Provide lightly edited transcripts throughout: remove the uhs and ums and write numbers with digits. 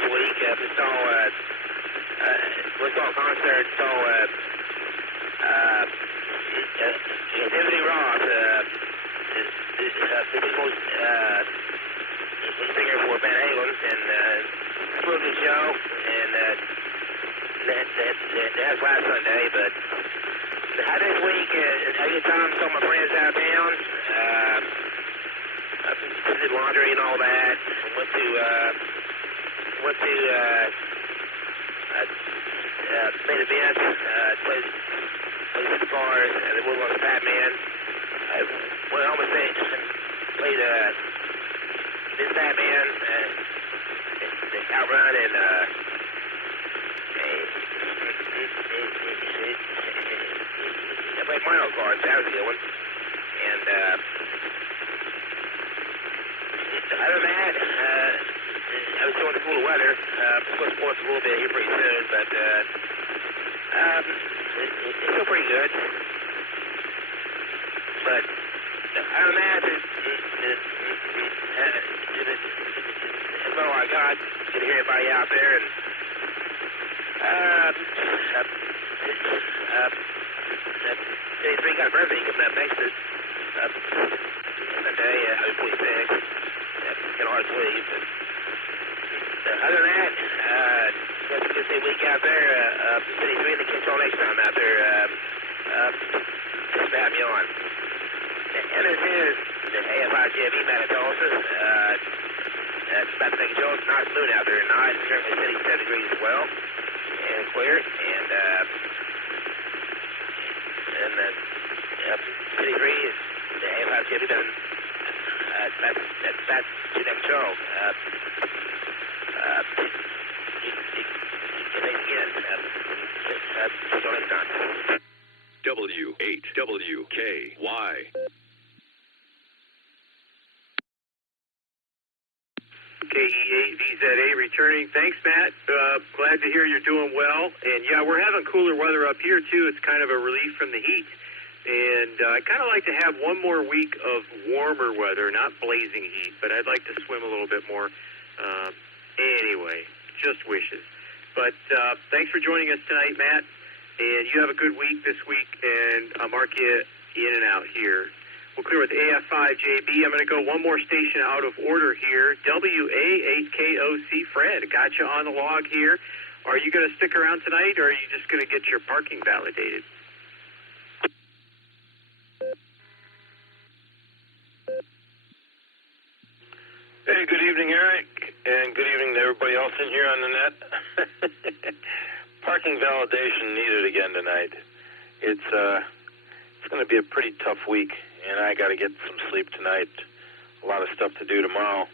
this week. We saw a concert, Timothy Ross, the Beatles, singer for Van Halen, and flew the show, and that was last Sunday, but this week, I get time, saw my friends out of town, did laundry and all that, went to made events, played the bars, and then went on the Fat Man. I went home and played this Fat Man, Outrun, and I played Mario Kart, that was a good one. And other than that, I was doing the cooler weather. Supposed to pour a little bit here pretty soon, but it's still pretty good. But other than that, that's all I got. Good to hear everybody out there. And Day 3 got a birthday coming up next Sunday, I'll be 46. Kind of hard to believe. Other than that, that's a good week out there. City 3 and the kids all next time out there. Just to have me on. And this is the AFI-JV Manitosa. It's about to make a show. It's nice moon out there tonight. It's certainly 77 degrees as well. And clear. And then City 3 is the AFI-JV doesn't. That's the next show. Thanks again. Until next time. W8WKY. KE8VZA returning. Thanks, Matt. Glad to hear you're doing well. And yeah, we're having cooler weather up here too. It's kind of a relief from the heat. And I'd kind of like to have one more week of warmer weather, not blazing heat, but I'd like to swim a little bit more. Anyway, just wishes. But thanks for joining us tonight, Matt. And you have a good week this week, and I'll mark you in and out here. We'll clear with AF5JB. I'm going to go one more station out of order here. WA8KOC Fred, got you on the log here. Are you going to stick around tonight, or are you just going to get your parking validated? Hey, good evening, Eric, and good evening to everybody else in here on the net. Parking validation needed again tonight. It's going to be a pretty tough week, and I got to get some sleep tonight. A lot of stuff to do tomorrow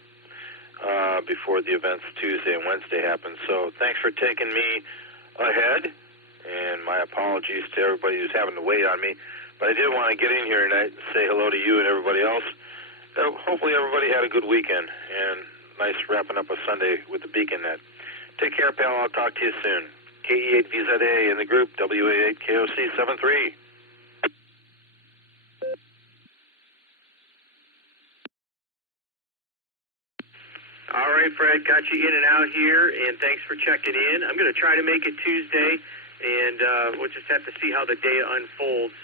before the events Tuesday and Wednesday happen. So thanks for taking me ahead, and my apologies to everybody who's having to wait on me. But I did want to get in here tonight and say hello to you and everybody else. Hopefully everybody had a good weekend, and nice wrapping up a Sunday with the Beacon Net. Take care, pal. I'll talk to you soon. KE8VZA in the group, WA8KOC73. All right, Fred, got you in and out here, and thanks for checking in. I'm going to try to make it Tuesday, and we'll just have to see how the day unfolds,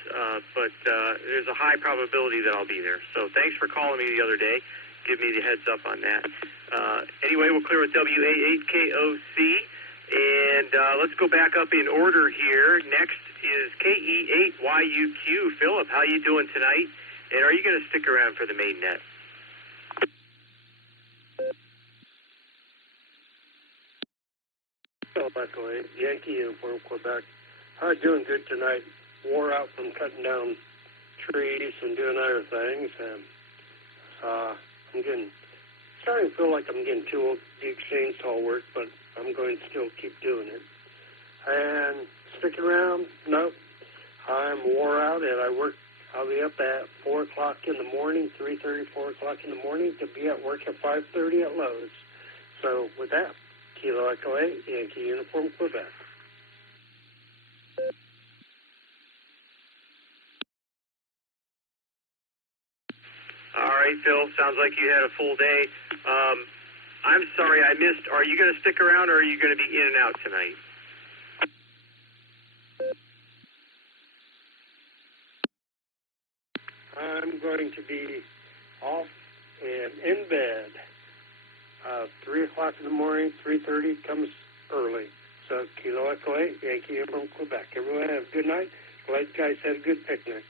but there's a high probability that I'll be there. So thanks for calling me the other day. Give me the heads up on that. Anyway, we'll clear with WA8KOC, and let's go back up in order here. Next is KE8YUQ. Philip, how you doing tonight? And are you going to stick around for the main net? Philip Echolink, Yankee Uniform, Quebec. I'm doing good tonight. Wore out from cutting down trees and doing other things, and I'm starting to feel like I'm getting too old to do chainsaw work, but I'm going to still keep doing it. And stick around? Nope. I'm wore out, and I'll be up at 4 o'clock in the morning, 3:30, 4 o'clock in the morning, to be at work at 5:30 at Lowe's. So with that, Kilo Echo 8, Yankee Uniform, Quebec. All right, Phil. Sounds like you had a full day. I'm sorry, I missed. Are you going to stick around, or are you going to be in and out tonight? I'm going to be off and in bed. 3 o'clock in the morning, 3:30 comes early. So, Kilo Echo 8, Yankee from Quebec. Everyone have a good night. Glad you guys had a good picnic.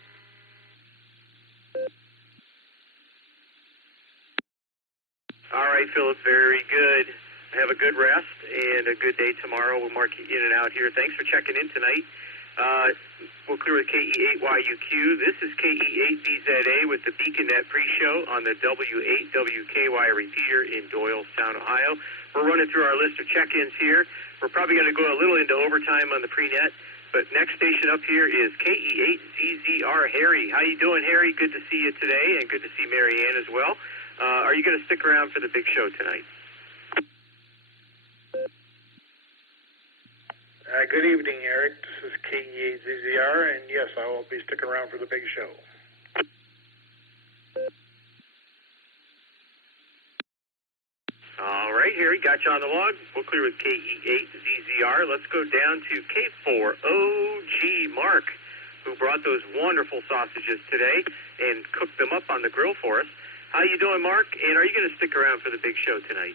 All right, Philip, very good. Have a good rest and a good day tomorrow. We'll mark you in and out here. Thanks for checking in tonight. We'll clear with KE8YUQ. This is KE8BZA with the BeaconNet pre-show on the W8WKY repeater in Doylestown, Ohio. We're running through our list of check-ins here. We're probably going to go a little into overtime on the pre-net, but next station up here is KE8ZZR. Harry. How you doing, Harry? Good to see you today, and good to see Mary Ann as well. Are you going to stick around for the big show tonight? Good evening, Eric. This is KE8ZZR, and yes, I will be sticking around for the big show. All right, Harry, got you on the log. We'll clear with KE8ZZR. Let's go down to K4OG Mark, who brought those wonderful sausages today and cooked them up on the grill for us. How you doing, Mark? And are you going to stick around for the big show tonight?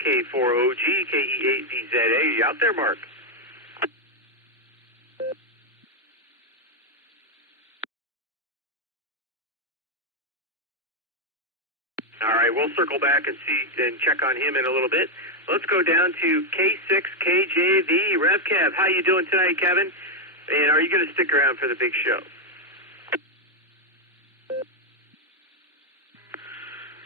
K4OG, KE8BZA. You out there, Mark? All right, we'll circle back and see and check on him in a little bit. Let's go down to K6KJV. Rev Kev, how you doing tonight, Kevin? And are you going to stick around for the big show?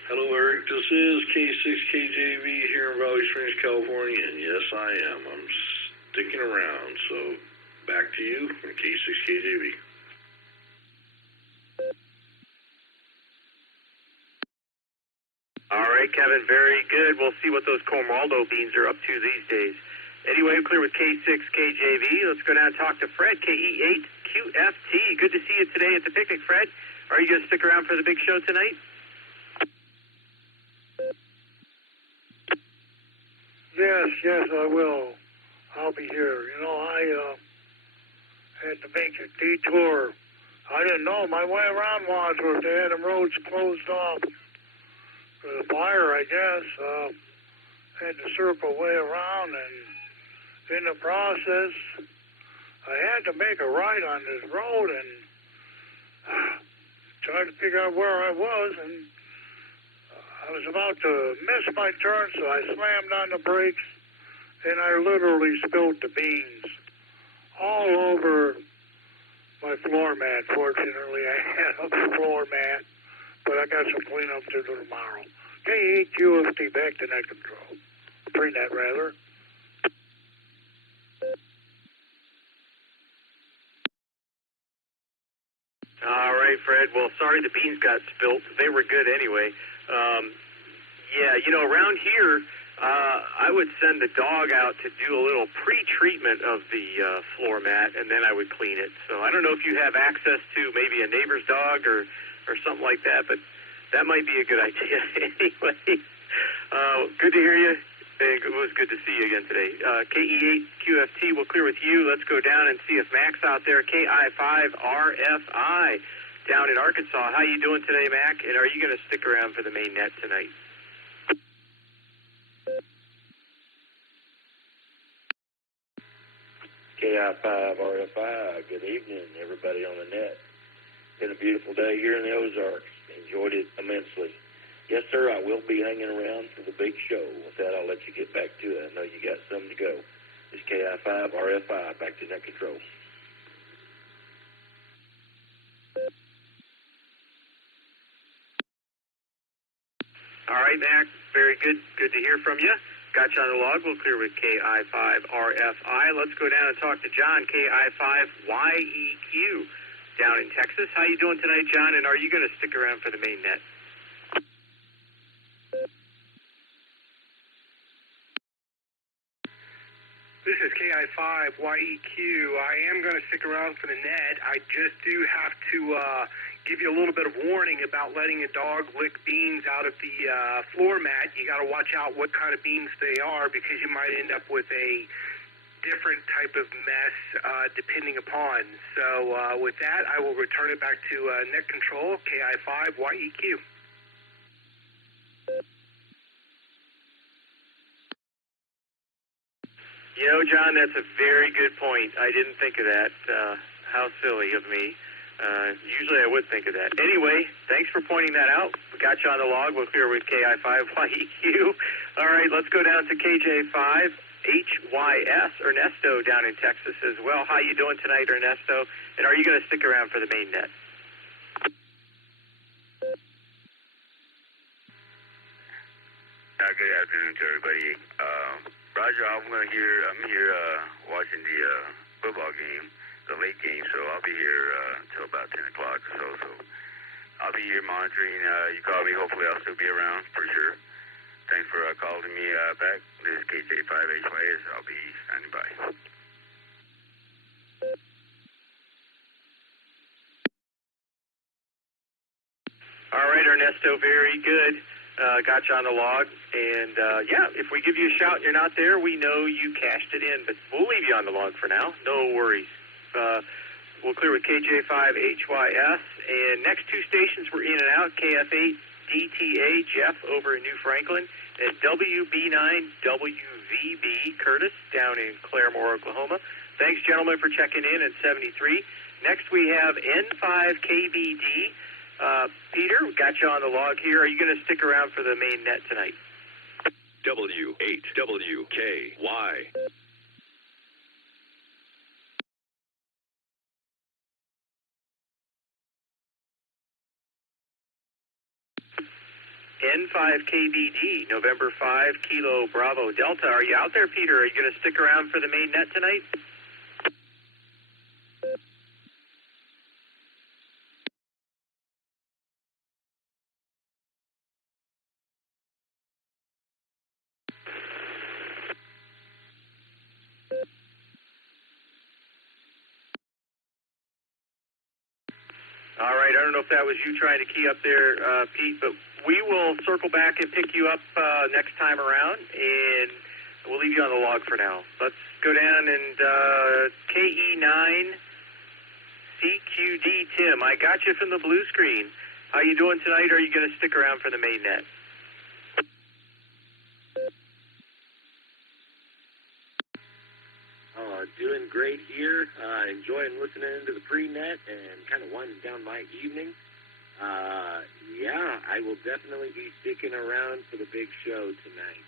Hello, Eric. This is K6KJV here in Valley Springs, California, and yes, I am. I'm sticking around. So, back to you from K6KJV. All right, Kevin, very good. We'll see what those Comaldo beans are up to these days. Anyway, clear with K6KJV. Let's go down and talk to Fred, KE8QFT. Good to see you today at the picnic, Fred. Are you going to stick around for the big show tonight? Yes, I will. I'll be here. You know, I had to make a detour. I didn't know my way around Wadsworth. They had them roads closed off for the fire, I guess. Had to circle way around, and in the process, I had to make a right on this road and try to figure out where I was, and I was about to miss my turn, so I slammed on the brakes, and I literally spilled the beans all over my floor mat. Fortunately, I had a floor mat, but I got some cleanup to do tomorrow. K8QFT, back to net control. Pre-net, rather. All right, Fred. Well, sorry the beans got spilt. They were good anyway. Yeah, you know, around here, I would send the dog out to do a little pre-treatment of the floor mat, and then I would clean it. So I don't know if you have access to maybe a neighbor's dog or something like that, but that might be a good idea. Anyway, good to hear you. It was good to see you again today. KE8QFT, we'll clear with you. Let's go down and see if Mac's out there. KI5RFI down in Arkansas. How you doing today, Mac? And are you going to stick around for the main net tonight? KI5RFI, good evening, everybody on the net. Been a beautiful day here in the Ozarks. Enjoyed it immensely. Yes, sir, I will be hanging around for the big show. With that, I'll let you get back to it. I know you got some to go. It's KI5RFI, back to net control. All right, Mac, very good. Good to hear from you. Got you on the log. We'll clear with KI5RFI. Let's go down and talk to John, KI5YEQ, down in Texas. How you doing tonight, John? And are you going to stick around for the main net? This is KI5YEQ. I am going to stick around for the net. I just do have to give you a little bit of warning about letting a dog lick beans out of the floor mat. You got to watch out what kind of beans they are because you might end up with a different type of mess depending upon. So with that, I will return it back to net control, KI5YEQ. You know, John, that's a very good point. I didn't think of that. How silly of me. Usually I would think of that. Anyway, thanks for pointing that out. We got you on the log. We're here with KI5YEQ. All right, let's go down to KJ5HYS, Ernesto, down in Texas as well. How you doing tonight, Ernesto? And are you going to stick around for the main net? Good afternoon to everybody. Roger, I'm here watching the football game, the late game, so I'll be here until about 10 o'clock or so. So I'll be here monitoring. You call me. Hopefully I'll still be around for sure. Thanks for calling me back. This is KJ5HYS. I'll be standing by. All right, Ernesto, very good. Got you on the log. And, yeah, if we give you a shout and you're not there, we know you cashed it in. But we'll leave you on the log for now. No worries. We'll clear with KJ5HYS. And next two stations we're in and out, KF8DTA, Jeff over in New Franklin, and WB9WVB, Curtis, down in Claremore, Oklahoma. Thanks, gentlemen, for checking in at 73. Next we have N5KBD. Peter, we got you on the log here. Are you going to stick around for the main net tonight? W8WKY. N5KBD, November 5, Kilo Bravo Delta. Are you out there, Peter? Are you going to stick around for the main net tonight? All right, I don't know if that was you trying to key up there, Pete, but we will circle back and pick you up next time around, and we'll leave you on the log for now. Let's go down and KE9CQD, Tim. I got you from the blue screen. How you doing tonight? Or are you going to stick around for the main net? Doing great here. Enjoying listening to the pre-net and kind of winding down my evening. Yeah, I will definitely be sticking around for the big show tonight.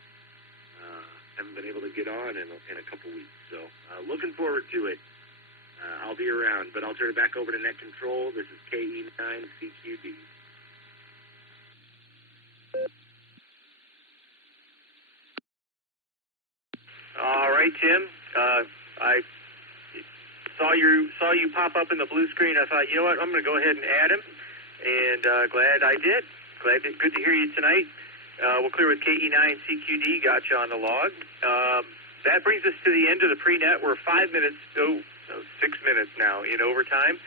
Haven't been able to get on in a couple weeks, so looking forward to it. I'll be around, but I'll turn it back over to Net Control. This is KE9CQD. All right, Tim. I saw you pop up in the blue screen. I thought, you know what, I'm going to go ahead and add him, and glad I did. Good to hear you tonight. We'll clear with KE9CQD. Got you on the log. That brings us to the end of the pre-net. We're 6 minutes now in overtime.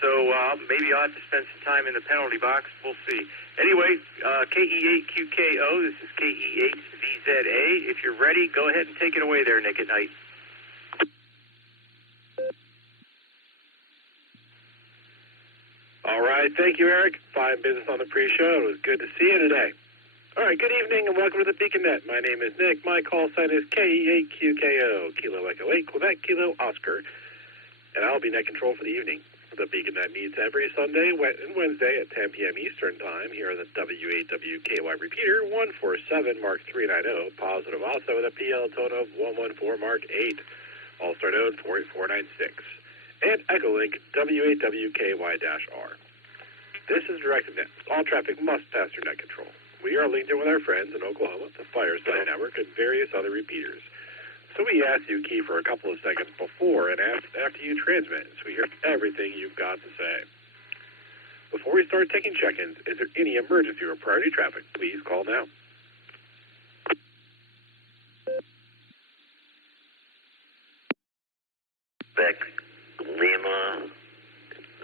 So maybe I'll have to spend some time in the penalty box. We'll see. Anyway, KE8QKO, this is KE8VZA. If you're ready, go ahead and take it away there, Nick, at night. All right, thank you, Eric. Fine business on the pre-show. It was good to see you today. All right, good evening and welcome to the Beacon Net. My name is Nick. My call sign is KE8QKO, Kilo Echo 8, Quebec, Kilo Oscar, and I'll be net control for the evening. The Beacon Net meets every Sunday and Wednesday at 10 p.m. Eastern Time here on the W8WKY repeater 147 Mark 390, positive also with a PL tone of 114 Mark 8, Allstar Node 48496. And Echolink W8WKY-R. This is Directed Net. All traffic must pass through net control. We are linked in with our friends in Oklahoma, the Fireside Network, and various other repeaters. So we ask you key for a couple of seconds before and after you transmit, so we hear everything you've got to say. Before we start taking check-ins, is there any emergency or priority traffic? Please call now. Quebec, Lima,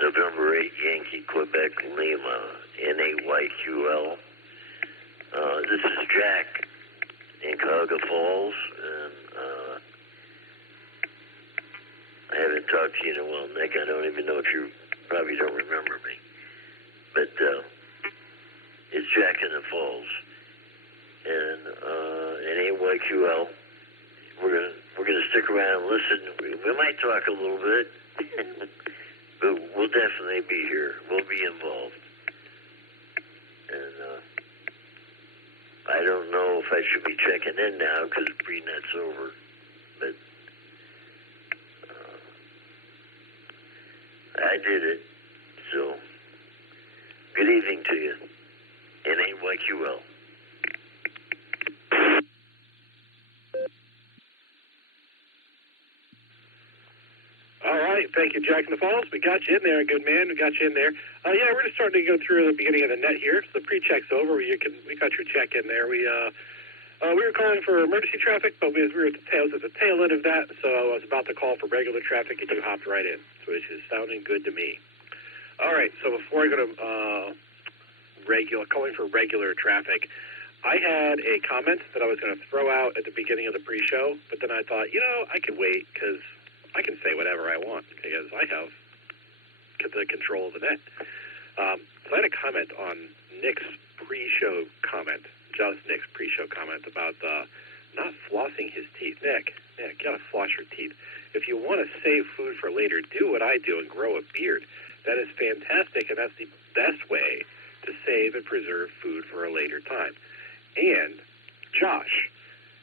November 8, Yankee, Quebec, Lima, NAYQL. This is Jack in Cuyahoga Falls, and I haven't talked to you in a while, Nick. I don't even know if you probably don't remember me. But it's Jack in the Falls. And NAYQL. We're gonna stick around and listen. We might talk a little bit, but we'll definitely be here. We'll be involved. And I don't know if I should be checking in now because pre-net's over, but I did it. So good evening to you. NAYQL. All right, thank you, Jack in the Falls. We got you in there, good man. We got you in there. Yeah, we're just starting to go through the beginning of the net here. So the pre-check's over. We got your check in there. We were calling for emergency traffic, but we were at the tail end of that. So I was about to call for regular traffic, and you hopped right in, which is sounding good to me. All right, so before I go to calling for regular traffic, I had a comment that I was going to throw out at the beginning of the pre-show, but then I thought, I can wait because I can say whatever I want because I have the control of the net. So I had a comment on Nick's pre-show comment, just Nick's pre-show comment about not flossing his teeth. Nick, you gotta floss your teeth. If you want to save food for later, do what I do and grow a beard. That is fantastic, and that's the best way to save and preserve food for a later time. And, Josh,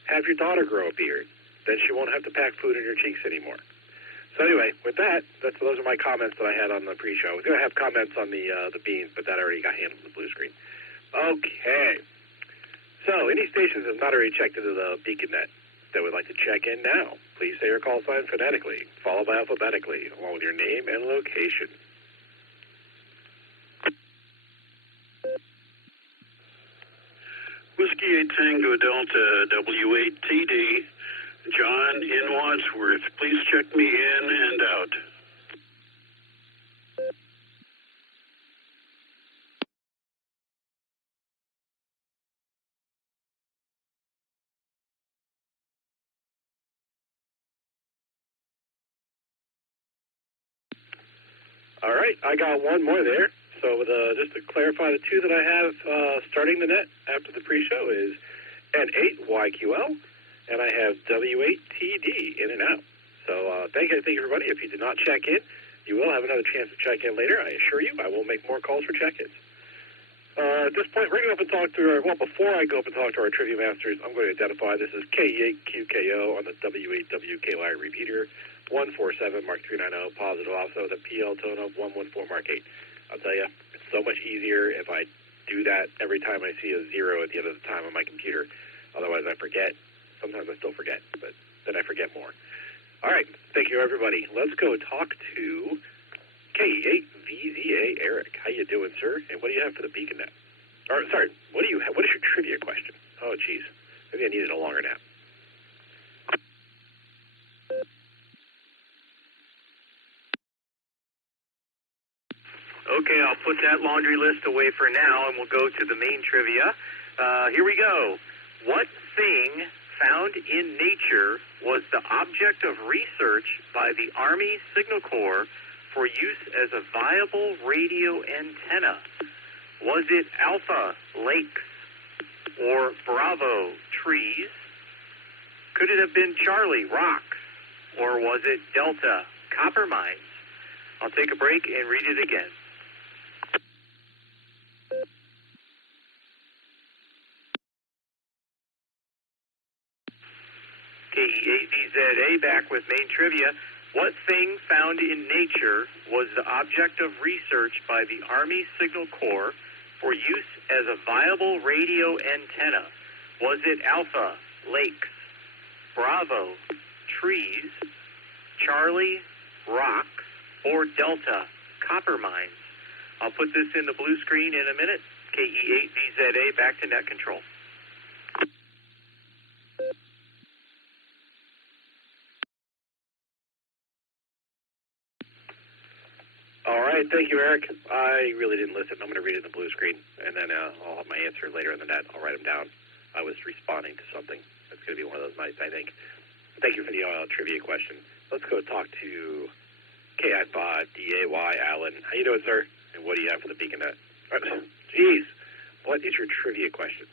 have your daughter grow a beard. Then she won't have to pack food in your cheeks anymore. So anyway, with that, those are my comments that I had on the pre-show. I was going to have comments on the beans, but that already got handled in the blue screen. Okay. So, any stations that have not already checked into the Beacon Net that would like to check in now, please say your call sign phonetically, followed by alphabetically, along with your name and location. Whiskey 8 Tango Delta W8TD, John in Wadsworth. Please check me in and out. All right, I got one more there. So just to clarify, the two that I have starting the net after the pre-show is N8YQL, and I have W8TD in and out. So thank you, everybody. If you did not check in, you will have another chance to check in later. I assure you, I will make more calls for check-ins. At this point, we're going to go up and talk to before I go up and talk to our Trivia Masters, I'm going to identify this is K8QKO on the W8WKY repeater, 147 Mark 390, positive also the PL tone of 114 Mark 8. I'll tell you, it's so much easier if I do that every time I see a zero at the end of the time on my computer. Otherwise, I forget. Sometimes I still forget, but then I forget more. All right, thank you, everybody. Let's go talk to K8VZA Eric. How you doing, sir? And what do you have for the Beacon Net? Or, sorry, what is your trivia question? Oh, geez. Maybe I needed a longer nap. Okay, I'll put that laundry list away for now, and we'll go to the main trivia. Here we go. What thing found in nature was the object of research by the Army Signal Corps for use as a viable radio antenna? Was it Alpha, lakes, or Bravo, trees? Could it have been Charlie, rocks, or was it Delta, copper mines? I'll take a break and read it again. KE8VZA back with main trivia. What thing found in nature was the object of research by the Army Signal Corps for use as a viable radio antenna? Was it Alpha, lakes, Bravo, trees, Charlie, rocks, or Delta, copper mines? I'll put this in the blue screen in a minute. KE8VZA back to net control. All right, thank you, Eric. I really didn't listen. I'm going to read it in the blue screen, and then I'll have my answer later in the net. I'll write them down. I was responding to something. It's going to be one of those nights, I think. Thank you for the trivia question. Let's go talk to KI5DAY Alan. How you doing, sir? And what do you have for the Beacon Net? Jeez, what is your trivia question?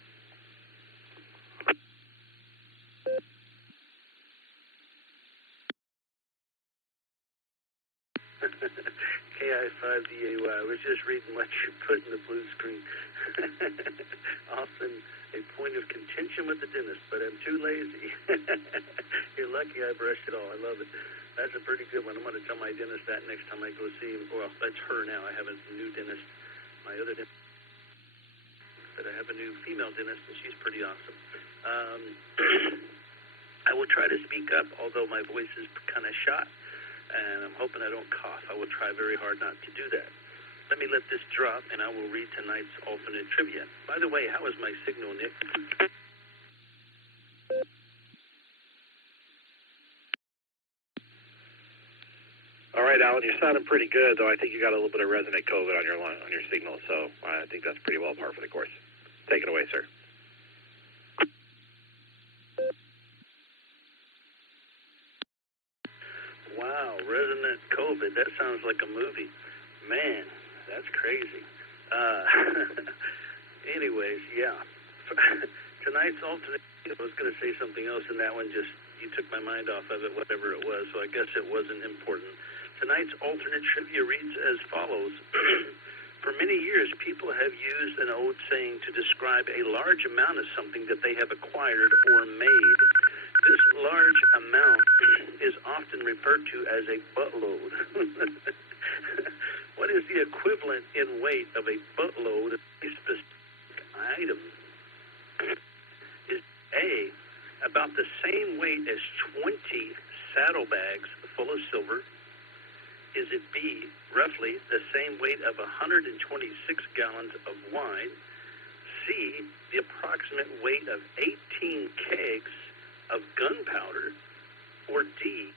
KI5DAY, I was just reading what you put in the blue screen. Often a point of contention with the dentist, but I'm too lazy. You're lucky I brushed it all. I love it. That's a pretty good one. I'm going to tell my dentist that next time I go see him. Well, that's her now. I have a new dentist. My other dentist. But I have a new female dentist, and she's pretty awesome. I will try to speak up, although my voice is kind of shot. And I'm hoping I don't cough. I will try very hard not to do that. Let me let this drop, and I will read tonight's alternate trivia. By the way, how is my signal, Nick? All right, Alan, you're sounding pretty good, though I think you got a little bit of resonant COVID on your signal, so I think that's pretty well par for the course. Take it away, sir. Wow, resonant COVID. That sounds like a movie. Man, that's crazy. Anyways, yeah. Tonight's alternate, I was going to say something else, and that one just, you took my mind off of it, whatever it was, so I guess it wasn't important. Tonight's alternate trivia reads as follows. For many years, people have used an old saying to describe a large amount of something that they have acquired or made. This large amount is often referred to as a buttload. What is the equivalent in weight of a buttload of a specific item? Is A, about the same weight as 20 saddlebags full of silver? Is it B, roughly the same weight of 126 gallons of wine? C, the approximate weight of 18 kegs of gunpowder? Or D,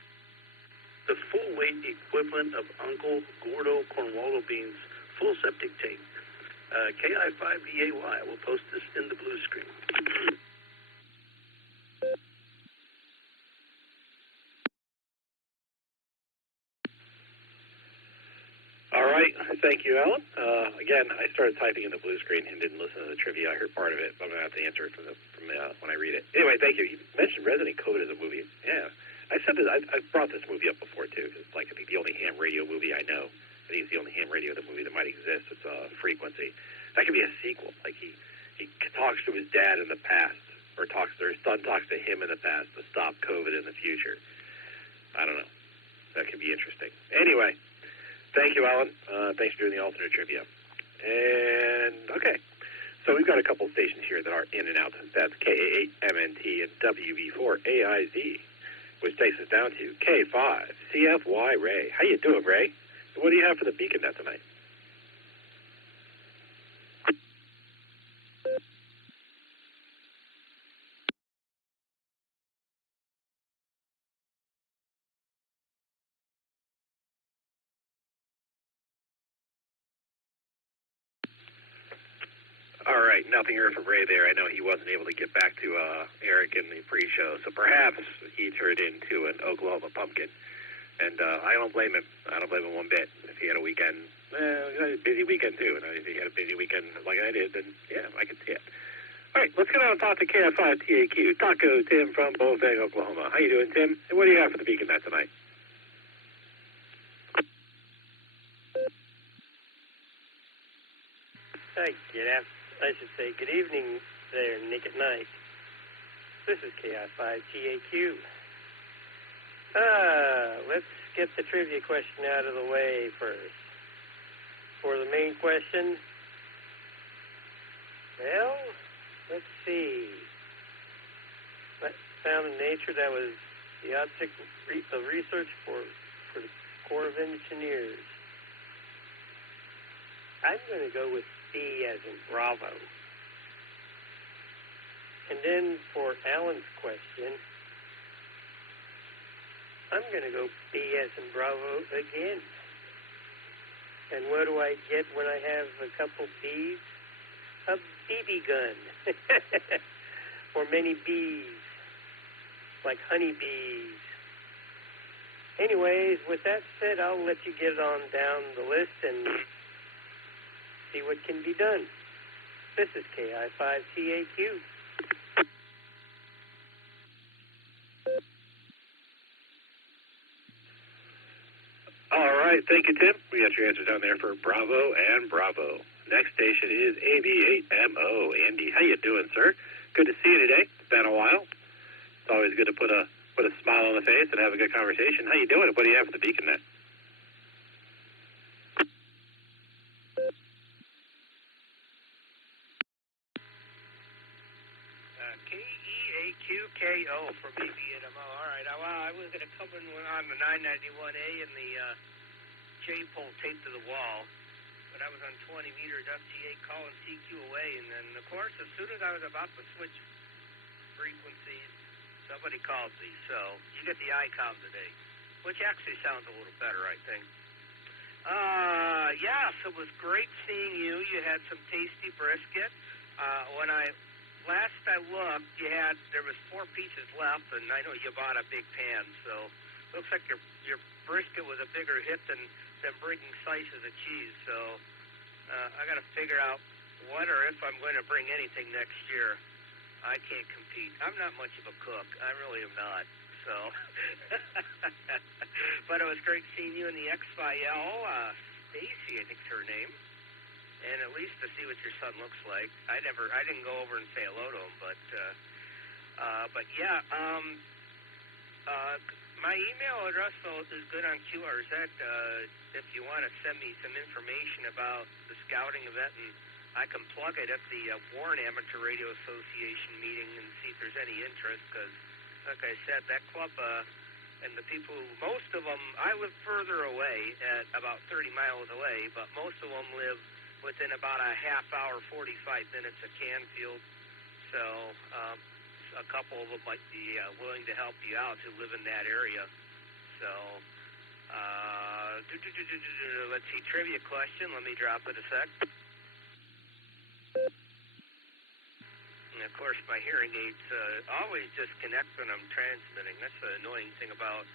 the full weight equivalent of Uncle Gordo Cornwallo Bean's full septic tank? KI5DAY, I will post this in the blue screen. All right, thank you, Alan. Again, I started typing in the blue screen and didn't listen to the trivia. I heard part of it, but I'm going to have to answer it from when I read it. Anyway, thank you. You mentioned Resident COVID as a movie. Yeah, I said this. I've brought this movie up before, too. It's like, I think, the only ham radio movie I know. I think it's the only ham radio movie that might exist. It's Frequency. That could be a sequel. Like, he talks to his dad in the past, or his son talks to him in the past to stop COVID in the future. I don't know. That could be interesting. Anyway. Thank you, Alan. Thanks for doing the alternate trivia. And, okay. So we've got a couple stations here that are in and out. That's KA8MNT and WB4AIZ, which takes us down to K5CFY Ray. How you doing, Ray? What do you have for the Beacon Net tonight? All right, nothing heard from Ray there. I know he wasn't able to get back to Eric in the pre-show, so perhaps he turned into an Oklahoma pumpkin. And I don't blame him. I don't blame him one bit. If he had a weekend, he had a busy weekend too. And if he had a busy weekend like I did, then yeah, I can see it. All right, let's get on and talk to KF5TAQ. Taco Tim from Bowfang, Oklahoma. How you doing, Tim? And what do you have for the Beacon Net tonight? I should say good evening there, Nick at Night. This is KI5TAQ. Let's get the trivia question out of the way first. For the main question, well, let's see. Found in nature, that was the object of research for the Corps of Engineers. I'm going to go with B as in Bravo. And then for Alan's question, I'm going to go B as in Bravo again. And what do I get when I have a couple bees? A BB gun. Or many bees, like honeybees. Anyways, with that said, I'll let you get on down the list and see what can be done. This is KI5TAQ. All right, thank you, Tim. We got your answers down there for Bravo and Bravo. Next station is AB8MO. Andy, how you doing, sir? Good to see you today. It's been a while. It's always good to put a smile on the face and have a good conversation. How you doing? What do you have for the Beacon Net? KEAQKO from BBNMO. All right. Well, I was going to come in on the 991A and the J-pole taped to the wall, but I was on 20 meters FTA calling CQ away, and then, of course, as soon as I was about to switch frequencies, somebody called me. So you get the ICOM today, which actually sounds a little better, I think. Yes, it was great seeing you. You had some tasty brisket. When I looked, there was 4 pieces left, and I know you bought a big pan, so looks like your brisket was a bigger hit than bringing slices of cheese. So I got to figure out what or if I'm going to bring anything next year. I can't compete. I'm not much of a cook. I really am not. So, but it was great seeing you in the X-File. Stacy, I think's her name. And at least to see what your son looks like. I didn't go over and say hello to him, but yeah. My email address though is good on QRZ. If you want to send me some information about the scouting event, and I can plug it at the Warren Amateur Radio Association meeting and see if there's any interest. Because, like I said, that club and the people, most of them, I live further away, at about 30 miles away, but most of them live within about a half hour, 45 minutes of Canfield. So a couple of them might be willing to help you out who live in that area. So let's see, trivia question. Let me drop it a sec. And of course, my hearing aids always disconnect when I'm transmitting. That's the annoying thing about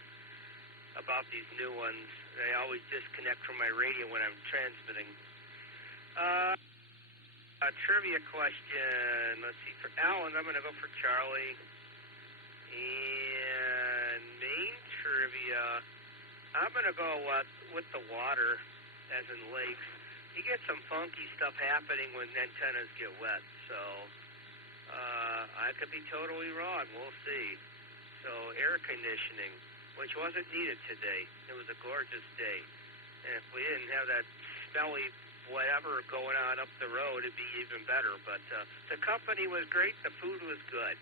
these new ones. They always disconnect from my radio when I'm transmitting. A trivia question. Let's see. For Alan, I'm going to go for Charlie. And main trivia, I'm going to go with the water, as in lakes. You get some funky stuff happening when antennas get wet. So I could be totally wrong. We'll see. So air conditioning, which wasn't needed today. It was a gorgeous day. And if we didn't have that smelly whatever going on up the road, it'd be even better. But the company was great. The food was good.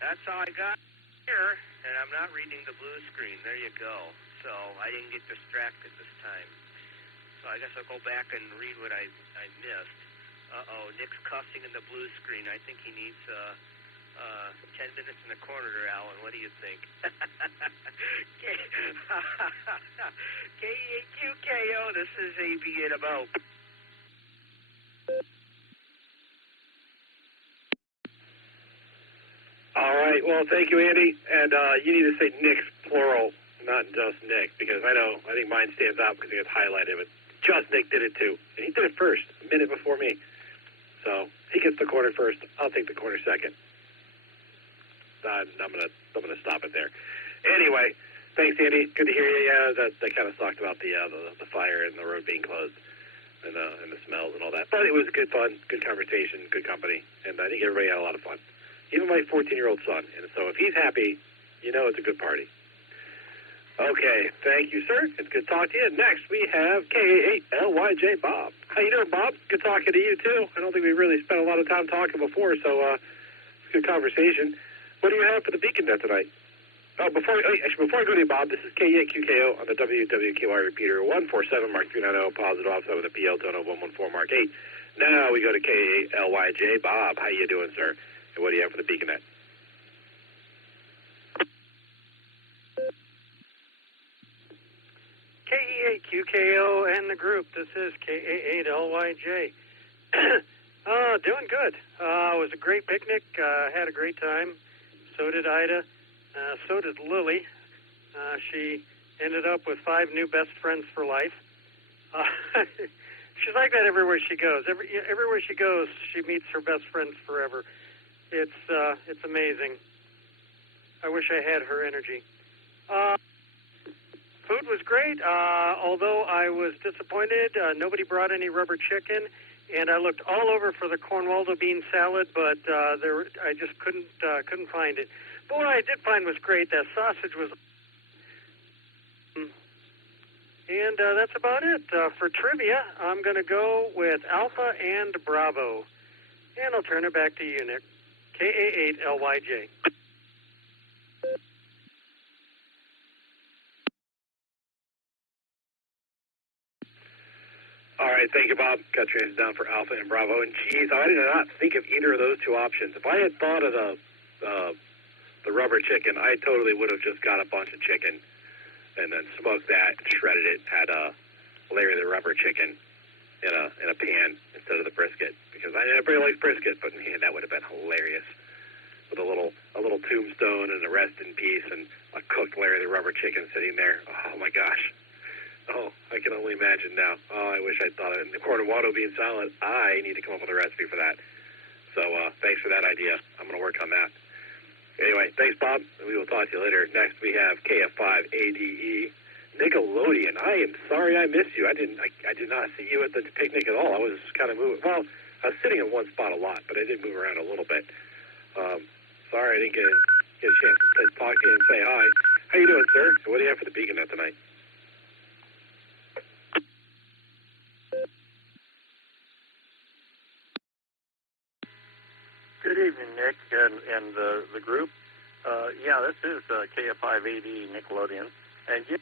That's all I got here, and I'm not reading the blue screen. There you go. So I didn't get distracted this time. So I guess I'll go back and read what I missed. Nick's cussing in the blue screen. I think he needs 10 minutes in the corner there, Alan. What do you think? KEAQKO, this is AB8MO. All right. Well, thank you, Andy. And you need to say Nick's plural, not just Nick, because I think mine stands out because it gets highlighted, but just Nick did it too. And he did it first, a minute before me. So he gets the corner first. I'll take the corner second. I'm gonna stop it there. Anyway, thanks, Andy. Good to hear you. Yeah, that kind of sucked about the fire and the road being closed and the smells and all that. But it was good fun, good conversation, good company, and I think everybody had a lot of fun. Even my 14-year-old son. And so if he's happy, you know it's a good party. Okay, thank you, sir. It's good to talk to you. Next, we have K8LYJ Bob. How you doing, Bob? Good talking to you, too. I don't think we really spent a lot of time talking before, so it's a good conversation. What do you have for the Beacon Net tonight? Before I go to you, Bob, this is KEAQKO on the WWKY repeater, 147 Mark 390, positive offset with a PL tono 114 Mark 8. Now we go to K8LYJ. Bob, how you doing, sir? And what do you have for the Beacon Net? K8QKO and the group. This is K88LYJ. Doing good. It was a great picnic. Had a great time. So did Ida. So did Lily. She ended up with 5 new best friends for life. She's like that everywhere she goes. Everywhere she goes, she meets her best friends forever. It's amazing. I wish I had her energy. Food was great, although I was disappointed. Nobody brought any rubber chicken, and I looked all over for the Cornwaldo bean salad, but I just couldn't find it. But what I did find was great. That sausage was... And that's about it. For trivia, I'm going to go with Alpha and Bravo. And I'll turn it back to you, Nick. K88LYJ. All right, thank you, Bob. Got transit down for Alpha and Bravo. And geez, I did not think of either of those two options. If I had thought of the rubber chicken, I totally would have just got a bunch of chicken and then smoked that, shredded it, had Larry the rubber chicken in a pan instead of the brisket, because I never really liked brisket, but man, that would have been hilarious with a little tombstone and a rest in peace and a cooked Larry the rubber chicken sitting there. Oh my gosh. Oh, I can only imagine now. Oh, I wish I'd thought of it. And the Cornwaldo bean salad, I need to come up with a recipe for that. So thanks for that idea. I'm going to work on that. Anyway, thanks, Bob. We will talk to you later. Next, we have KF5ADE. Nickelodeon. I am sorry I missed you. I did not see you at the picnic at all. I was kind of moving. Well, I was sitting in one spot a lot, but I did move around a little bit. Sorry I didn't get a chance to talk to you and say hi. How you doing, sir? What do you have for the Beacon Net tonight? Good evening, Nick, and the group. Yeah, this is KF5AD Nickelodeon, and yeah,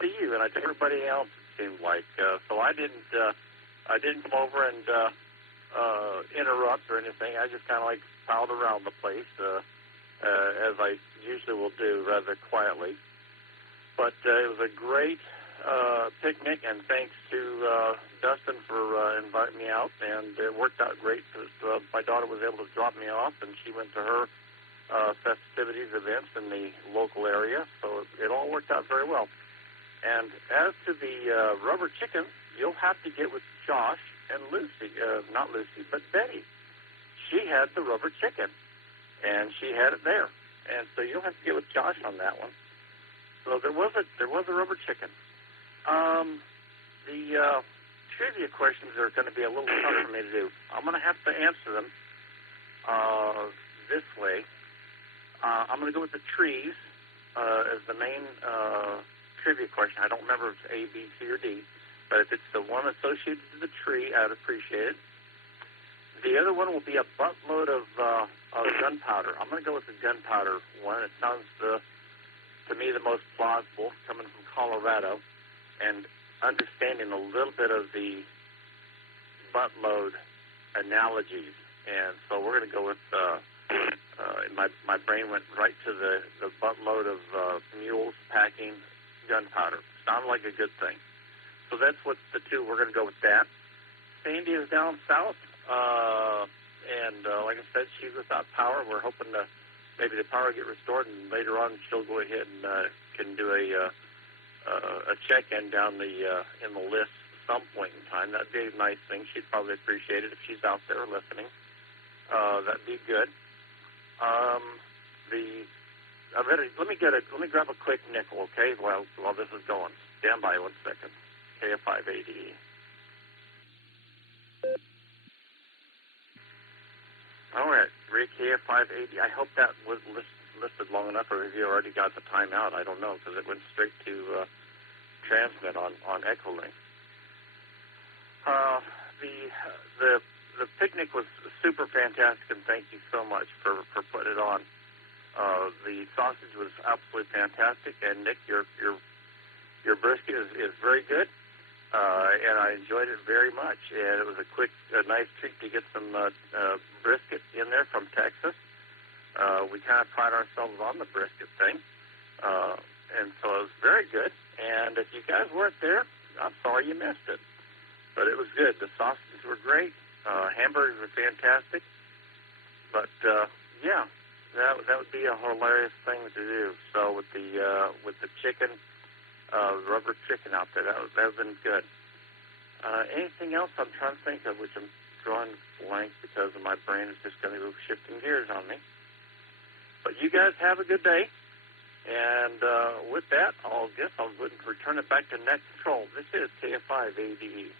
see you, and I think everybody else seemed like. So I didn't come over and interrupt or anything. I just kind of like prowled around the place, as I usually will do, rather quietly. But it was a great picnic, and thanks to Dustin for inviting me out, and it worked out great because my daughter was able to drop me off, and she went to her festivities events in the local area, so it all worked out very well. And as to the rubber chicken, you'll have to get with Josh and Lucy, not Lucy, but Betty. She had the rubber chicken, and she had it there, and so you'll have to get with Josh on that one. So there was a rubber chicken. The trivia questions are going to be a little tough for me to do. I'm going to have to answer them this way. I'm going to go with the trees as the main trivia question. I don't remember if it's A, B, C, or D, but if it's the one associated to the tree, I'd appreciate it. The other one will be a buttload of gunpowder. I'm going to go with the gunpowder one. It sounds to me the most plausible, coming from Colorado, and understanding a little bit of the buttload analogies. And so we're going to go with, my brain went right to the buttload of mules packing gunpowder. Sounded like a good thing. So that's what the two, we're going to go with that. Sandy is down south, and like I said, she's without power. We're hoping to maybe the power get restored, and later on she'll go ahead and can do a check-in down in the list at some point in time. That'd be a nice thing. She'd probably appreciate it if she's out there listening. That'd be good. Let me grab a quick nickel, okay? While this is going. Stand by 1 second. KF5ADE. All right, Rick, KF5AD. I hope that was listed long enough, or have you already got the time out? I don't know, because it went straight to transmit on Echolink. The picnic was super fantastic, and thank you so much for putting it on. The sausage was absolutely fantastic, and Nick, your brisket is very good, and I enjoyed it very much. And it was a nice treat to get some brisket in there from Texas. We kind of pride ourselves on the brisket thing. and so it was very good. And if you guys weren't there, I'm sorry you missed it. But it was good. The sausages were great. Hamburgers were fantastic. But, yeah, that would be a hilarious thing to do. So with the chicken, rubber chicken out there, that would have been good. Anything else I'm trying to think of, which I'm drawing blank because of my brain is just going to go shifting gears on me. But you guys have a good day. And with that, I'll return it back to Net Control. This is KF5 ADE.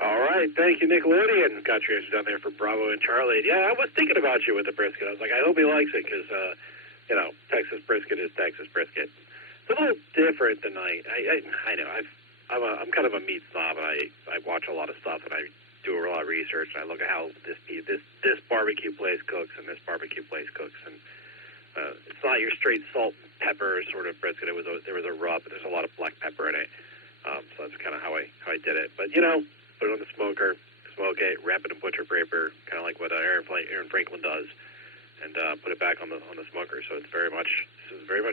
All right, thank you, Nickelodeon. Got your answer down there for Bravo and Charlie. Yeah, I was thinking about you with the brisket. I was like, I hope he likes it because, Texas brisket is Texas brisket. It's a little different than I know. I'm kind of a meat snob, and I watch a lot of stuff, and I do a lot of research, and I look at how this barbecue place cooks and this barbecue place cooks, and it's not your straight salt and pepper sort of brisket. There was a rub, and there's a lot of black pepper in it. So that's kind of how I did it. But put it on the smoker, smoke it, wrap it in butcher paper, kind of like what Aaron Franklin does, and put it back on the smoker. So it's very much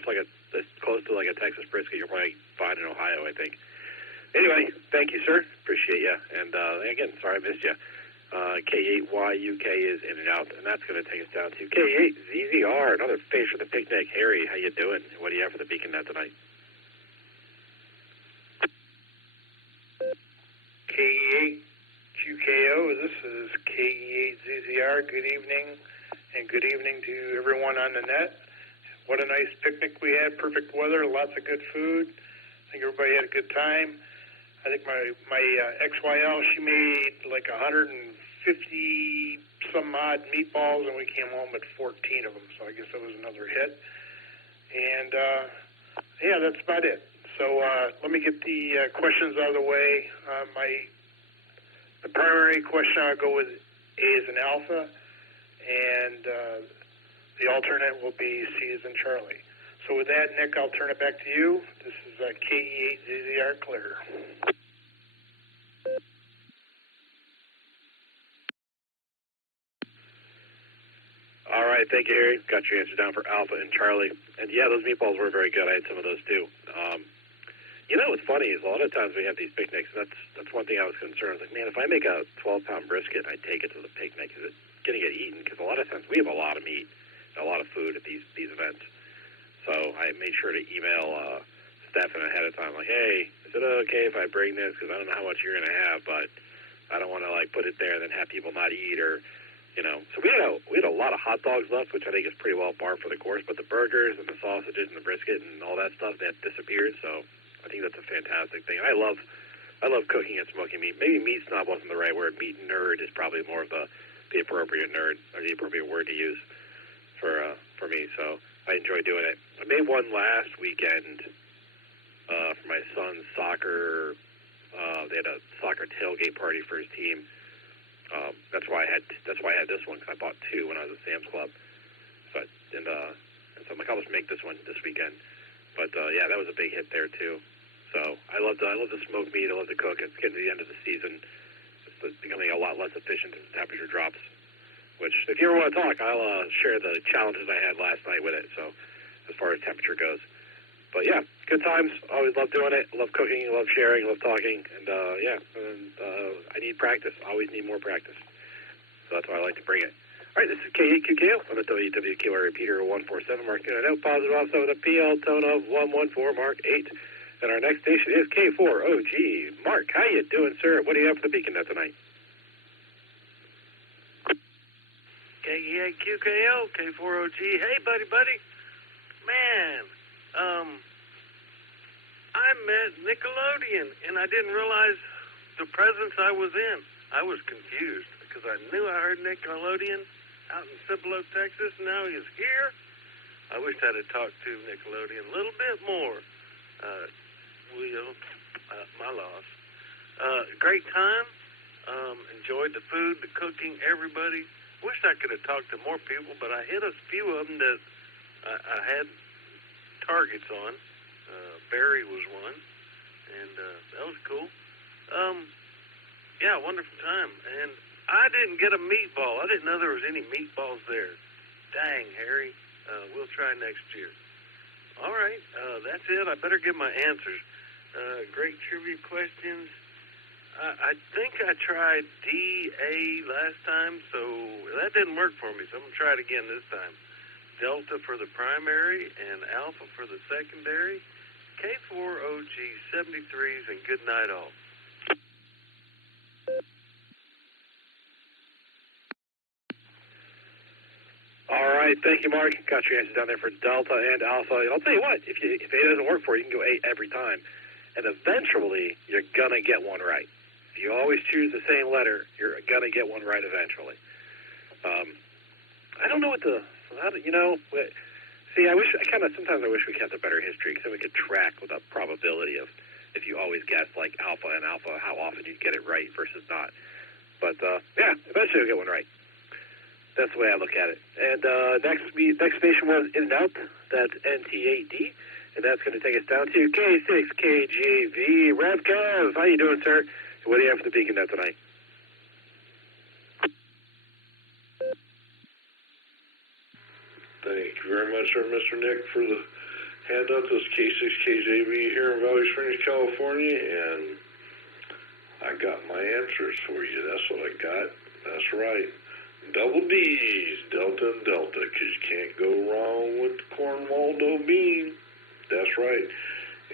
like it's close to like a Texas brisket you're probably find in Ohio, I think. Anyway, thank you, sir. Appreciate you. And again, sorry I missed you. K8YUK is in and out, and that's going to take us down to K8ZZR, another face for the picnic. Harry, how you doing? What do you have for the Beacon Net tonight? K8QKO, this is K8ZZR. Good evening, and good evening to everyone on the net. What a nice picnic we had. Perfect weather, lots of good food. I think everybody had a good time. I think my XYL, she made like 150 some odd meatballs, and we came home with 14 of them, so I guess that was another hit. And yeah, that's about it. So let me get the questions out of the way. The primary question, I'll go with A as in Alpha, and the alternate will be C as in Charlie. So with that, Nick, I'll turn it back to you. This is KE8ZZR clear. All right, thank you, Harry. Got your answer down for Alpha and Charlie. And yeah, those meatballs were very good. I had some of those too. What's funny is a lot of times we have these picnics, and that's one thing I was concerned. I was like, man, if I make a 12-pound brisket and I take it to the picnic, is it going to get eaten? Because a lot of times we have a lot of meat and a lot of food at these events. So I made sure to email Stefan ahead of time, like, hey, is it okay if I bring this? Because I don't know how much you're going to have, but I don't want to put it there and then have people not eat or. So we had a lot of hot dogs left, which I think is pretty well par for the course. But the burgers and the sausages and the brisket and all that stuff that disappeared. So I think that's a fantastic thing. I love cooking and smoking meat. Maybe meat snob wasn't the right word. Meat nerd is probably more of the appropriate nerd or the appropriate word to use for me. So I enjoy doing it. I made one last weekend for my son's soccer. They had a soccer tailgate party for his team. That's why I had this one, because I bought two when I was at Sam's Club. So I'm like, I'll just make this one this weekend. But yeah, that was a big hit there too. So I love the smoked meat. I love to cook. It's getting to the end of the season. It's becoming a lot less efficient as the temperature drops. Which, if you ever want to talk, I'll share the challenges I had last night with it. So as far as temperature goes. But yeah, good times. Always love doing it. Love cooking. Love sharing. Love talking. And I need practice. Always need more practice. So that's why I like to bring it. All right, this is K8QKO on the WWKY repeater 147, mark unit out, positive offset with a PL tone of 114, mark 8. And our next station is K4OG. Mark, how you doing, sir? What do you have for the Beacon Net tonight? KE8QKO, K4OG. Hey, buddy. Man, I met Nickelodeon, and I didn't realize the presence I was in. I was confused because I knew I heard Nickelodeon out in Cipolo, Texas. Now he's here. I wish I'd have talked to Nickelodeon a little bit more. My loss. Great time. Enjoyed the food, the cooking, everybody. Wish I could have talked to more people, but I hit a few of them that I had targets on. Barry was one, and that was cool. Yeah, wonderful time. And I didn't get a meatball. I didn't know there was any meatballs there. Dang, Harry. We'll try next year. All right, that's it. I better get my answers. Great trivia questions. I think I tried DA last time, so that didn't work for me, so I'm going to try it again this time. Delta for the primary and Alpha for the secondary. K4OG73s, and good night all. All right, thank you, Mark. Got your answers down there for Delta and Alpha. And I'll tell you what, if A doesn't work for you, you can go A every time. And eventually, you're going to get one right. If you always choose the same letter, you're going to get one right eventually. I don't know what see, sometimes I wish we kept a better history because then we could track with a probability of if you always guess like Alpha and Alpha, how often you'd get it right versus not. But, yeah, eventually you'll get one right. That's the way I look at it. And next station was In and Out. That's NT8D. And that's going to take us down to K6KJV. Rev Kev, how you doing, sir? What do you have for the Beacon Net tonight? Thank you very much, sir, Mr. Nick, for the handout. This is K6KJV here in Valley Springs, California, and I got my answers for you. That's what I got. That's right. Double D's, Delta and Delta, because you can't go wrong with corn Waldo bean. That's right.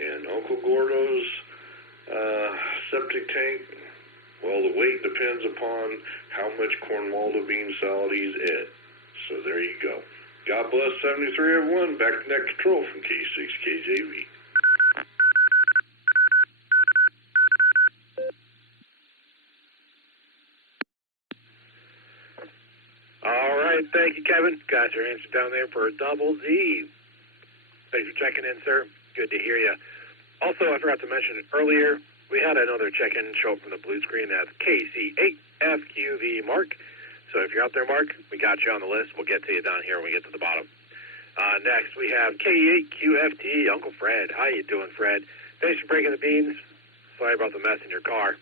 And Uncle Gordo's septic tank, well, the weight depends upon how much corn Waldo bean salad he's ate. So there you go. God bless 73, everyone. Back to net control from K6KJV. All right, thank you, Kevin. Got your answer down there for Double Z. Thanks for checking in, sir. Good to hear you. Also, I forgot to mention it earlier, we had another check-in show up from the blue screen. That's KC8FQV Mark. So if you're out there, Mark, we got you on the list. We'll get to you down here when we get to the bottom. Next, we have K8QFT, Uncle Fred. How you doing, Fred? Thanks for breaking the beans. Sorry about the mess in your car,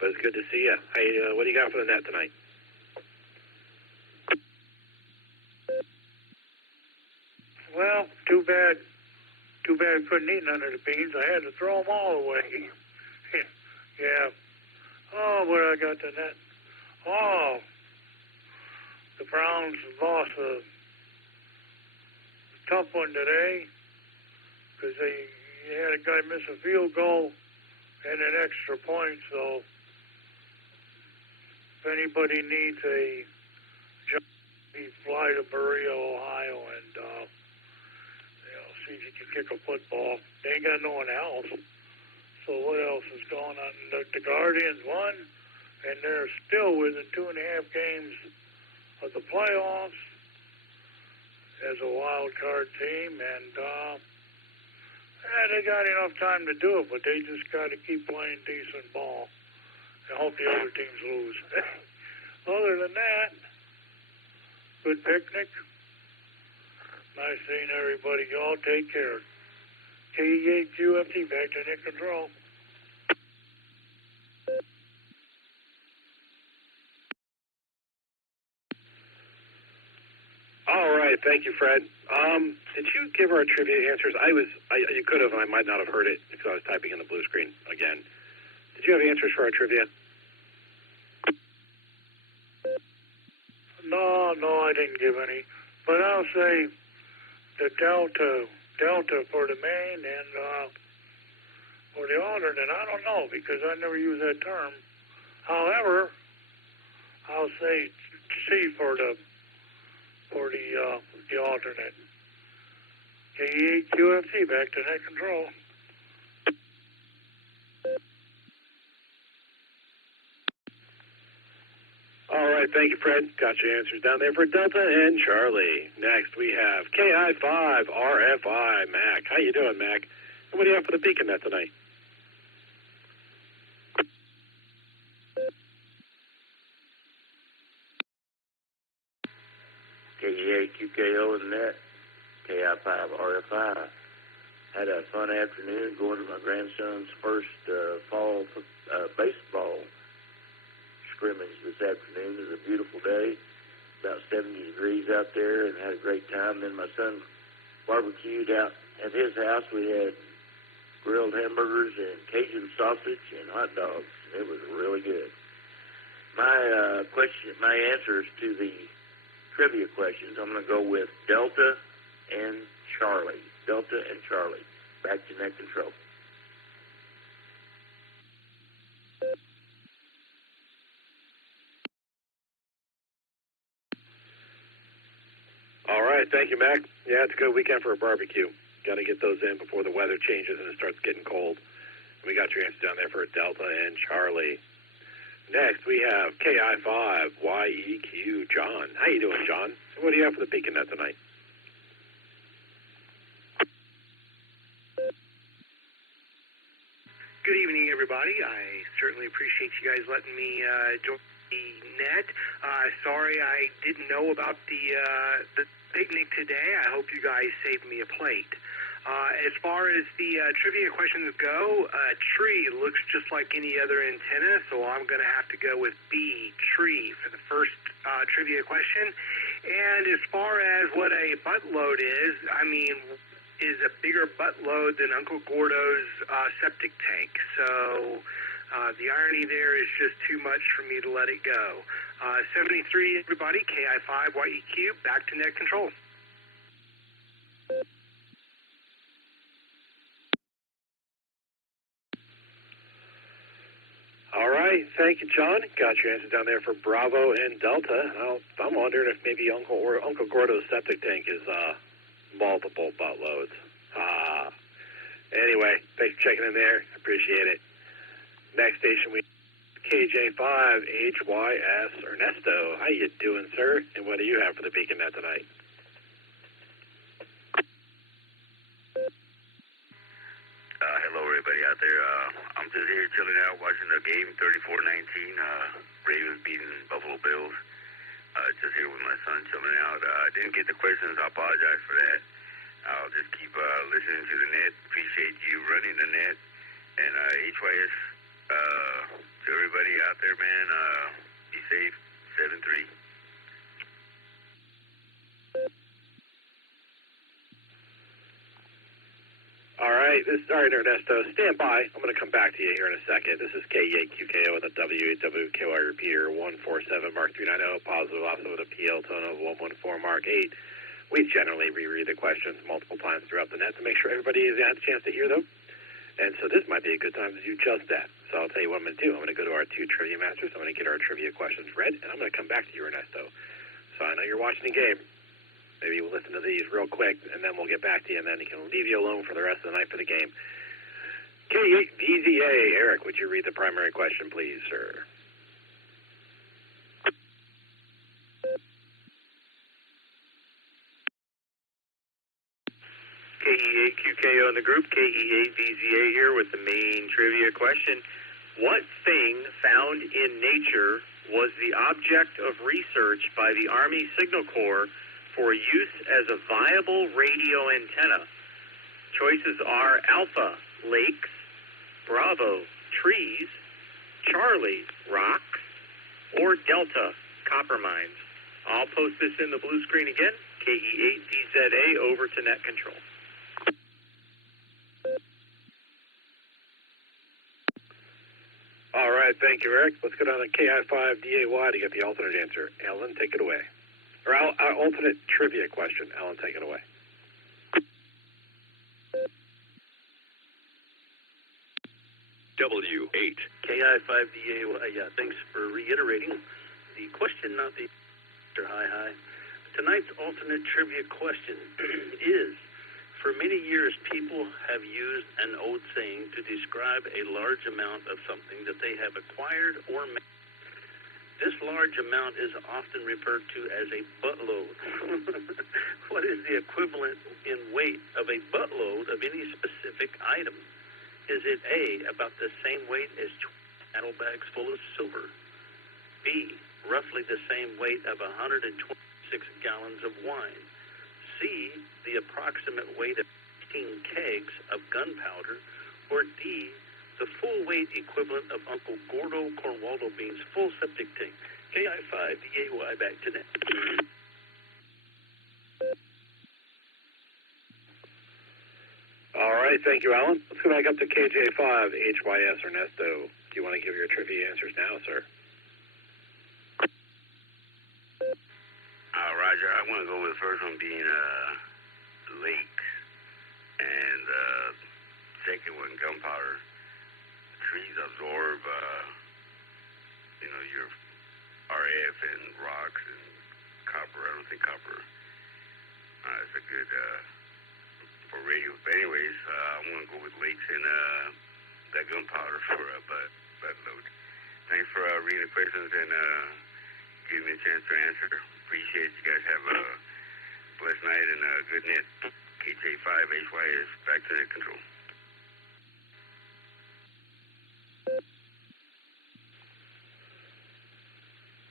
but it's good to see you. Hey, what do you got for the net tonight? Well, too bad couldn't eat none of the beans. I had to throw them all away. Yeah. Oh, what I got to net. Oh, the Browns lost a tough one today because they had a guy miss a field goal and an extra point. So if anybody needs a job, fly to Berea, Ohio, and see if you can kick a football. They ain't got no one else. So what else is going on? The Guardians won, and they're still within 2.5 games of the playoffs as a wild card team, and they got enough time to do it, but they just got to keep playing decent ball and hope the other teams lose. Other than that, good picnic. Nice seeing everybody. Y'all take care. K8QFT, back to net control. All right, thank you, Fred. Did you give our trivia answers? You could have, and I might not have heard it because I was typing in the blue screen again. Did you have answers for our trivia? No, I didn't give any. But I'll say the Delta for the main and for the alternate. I don't know because I never use that term. However, I'll say C for the alternate. K8QFT, back to net control. All right, thank you, Fred. Got your answers down there for Delta and Charlie. Next, we have KI5RFI, Mac. How you doing, Mac? And what do you have for the Beacon Net tonight? KEAQKO and net, KI5RFI. Had a fun afternoon going to my grandson's first fall baseball scrimmage this afternoon. It was a beautiful day, about 70 degrees out there, and had a great time. Then my son barbecued out at his house. We had grilled hamburgers and Cajun sausage and hot dogs. It was really good. My answers to the trivia questions, I'm going to go with Delta and Charlie. Delta and Charlie. Back to net control. All right, thank you, Mac. Yeah, it's a good weekend for a barbecue. Got to get those in before the weather changes and it starts getting cold. We got your answer down there for Delta and Charlie. Next, we have KI5YEQ John. How you doing, John? What do you have for the Beacon Net tonight? Good evening, everybody. I certainly appreciate you guys letting me join the net. Sorry I didn't know about the picnic today. I hope you guys saved me a plate. As far as the trivia questions go, tree looks just like any other antenna, so I'm going to have to go with B, tree, for the first trivia question. And as far as what a butt load is, I mean, is a bigger butt load than Uncle Gordo's septic tank. So the irony there is just too much for me to let it go. 73, everybody, KI5YEQ, back to net control. All right, thank you, John. Got your answer down there for Bravo and Delta. I'm wondering if maybe Uncle Gordo's septic tank is multiple butt loads. Anyway, thanks for checking in there. Appreciate it. Next station, we KJ5HYS Ernesto. How you doing, sir? And what do you have for the Beacon Net tonight? Hello, everybody out there. I'm just here chilling out, watching the game, 34-19. Ravens beating Buffalo Bills. Just here with my son chilling out. I didn't get the questions. I apologize for that. I'll just keep listening to the net. Appreciate you running the net. And HYS, to everybody out there, man, be safe. 7-3. All right, Ernesto. Stand by. I'm going to come back to you here in a second. This is KEAQKO with a WHWKY repeater 147 Mark 390, positive also with a PL tone of 114 Mark 8. We generally reread the questions multiple times throughout the net to make sure everybody has had a chance to hear them. And so this might be a good time to do just that. So I'll tell you what I'm going to do. I'm going to go to our two trivia masters. I'm going to get our trivia questions read, and I'm going to come back to you, Ernesto. So I know you're watching the game. Maybe we'll listen to these real quick, and then we'll get back to you, and then he can leave you alone for the rest of the night for the game. K8VZA, Eric, would you read the primary question, please, sir? KE8QKO in the group, KE8VZA here with the main trivia question. What thing found in nature was the object of research by the Army Signal Corps for use as a viable radio antenna? Choices are Alpha, lakes, Bravo, trees, Charlie, rocks, or Delta, copper mines. I'll post this in the blue screen again. KE8VZA over to net control. All right, thank you, Eric. Let's go down to KI5DAY to get the alternate answer. Alan, take it away. Or our alternate trivia question. Alan, take it away. W8. KI5DAY, yeah, thanks for reiterating the question, not the answer. Hi. Tonight's alternate trivia question is, for many years, people have used an old saying to describe a large amount of something that they have acquired or made. This large amount is often referred to as a buttload. What is the equivalent in weight of a buttload of any specific item? Is it A, about the same weight as 20 saddlebags full of silver? B, roughly the same weight of 126 gallons of wine? C, the approximate weight of 15 kegs of gunpowder? Or D, the full weight equivalent of Uncle Gordo Cornwaldo Bean's full septic tank. KI5DAY back to net. All right, thank you, Alan. Let's go back up to KJ5, HYS Ernesto. Do you want to give your trivia answers now, sir? Roger, I want to go with the first one being lakes, and second one gunpowder. Trees absorb, your RF and rocks and copper. I don't think copper is a good for radio. But anyways, I'm going to go with lakes and that gunpowder for a butt load. Thanks for reading the questions and giving me a chance to answer. Appreciate you guys. Have a blessed night and a good net. KJ5HYS, back to net control.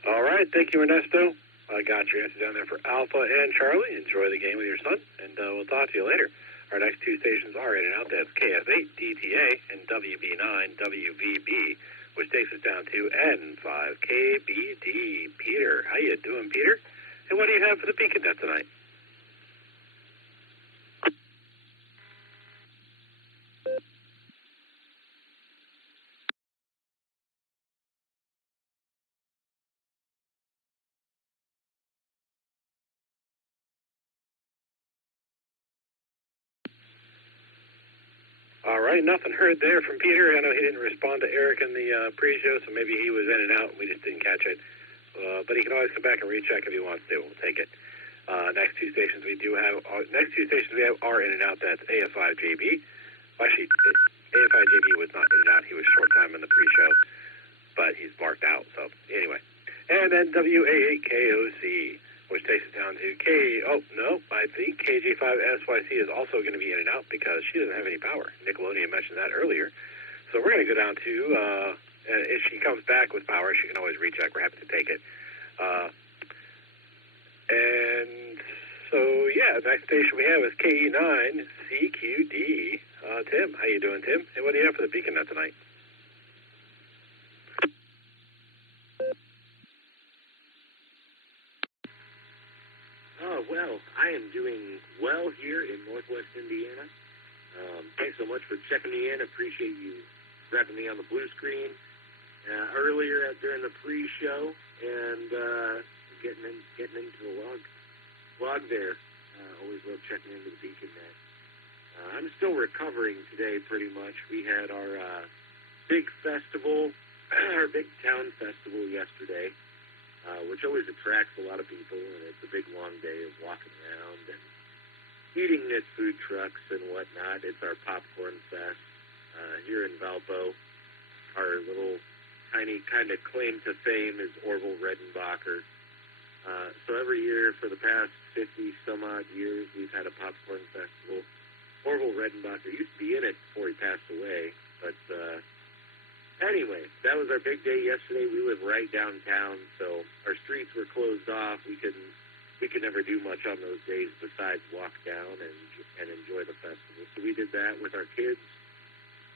All right, thank you, Ernesto. I got your answer down there for Alpha and Charlie. Enjoy the game with your son, and we'll talk to you later. Our next two stations are in and out. That's KF8 DTA and WB9 WVB, which takes us down to N5 KBD. Peter, how you doing, Peter? And what do you have for the Beacon Net tonight? All right, nothing heard there from Peter. I know he didn't respond to Eric in the pre-show, so maybe he was in and out. We just didn't catch it. But he can always come back and recheck if he wants to. We'll take it. Next two stations we have are in and out. That's AF5JB. Actually, AF5JB was not in and out. He was short time in the pre-show, but he's marked out. So anyway, and then WA8KOC, which takes us down to I think KJ5SYC is also going to be in and out because she doesn't have any power. Nickelodeon mentioned that earlier. So we're going to go down to, if she comes back with power, she can always recheck. We're happy to take it. And so, yeah, the next station we have is KE9CQD. Tim, how you doing, Tim? And what do you have for the Beacon Net tonight? Well, I am doing well here in Northwest Indiana. Thanks so much for checking me in. Appreciate you grabbing me on the blue screen earlier during the pre-show and getting into the log there. Always love checking into the Beacon Net. I'm still recovering today, pretty much. We had our big festival, our big town festival yesterday. Which always attracts a lot of people, and it's a big, long day of walking around and eating at food trucks and whatnot. It's our popcorn fest here in Valpo. Our little tiny kind of claim to fame is Orville Redenbacher. So every year for the past 50-some-odd years, we've had a popcorn festival. Orville Redenbacher used to be in it before he passed away, but anyway, that was our big day yesterday. We live right downtown, so our streets were closed off. We could never do much on those days besides walk down and enjoy the festival. So we did that with our kids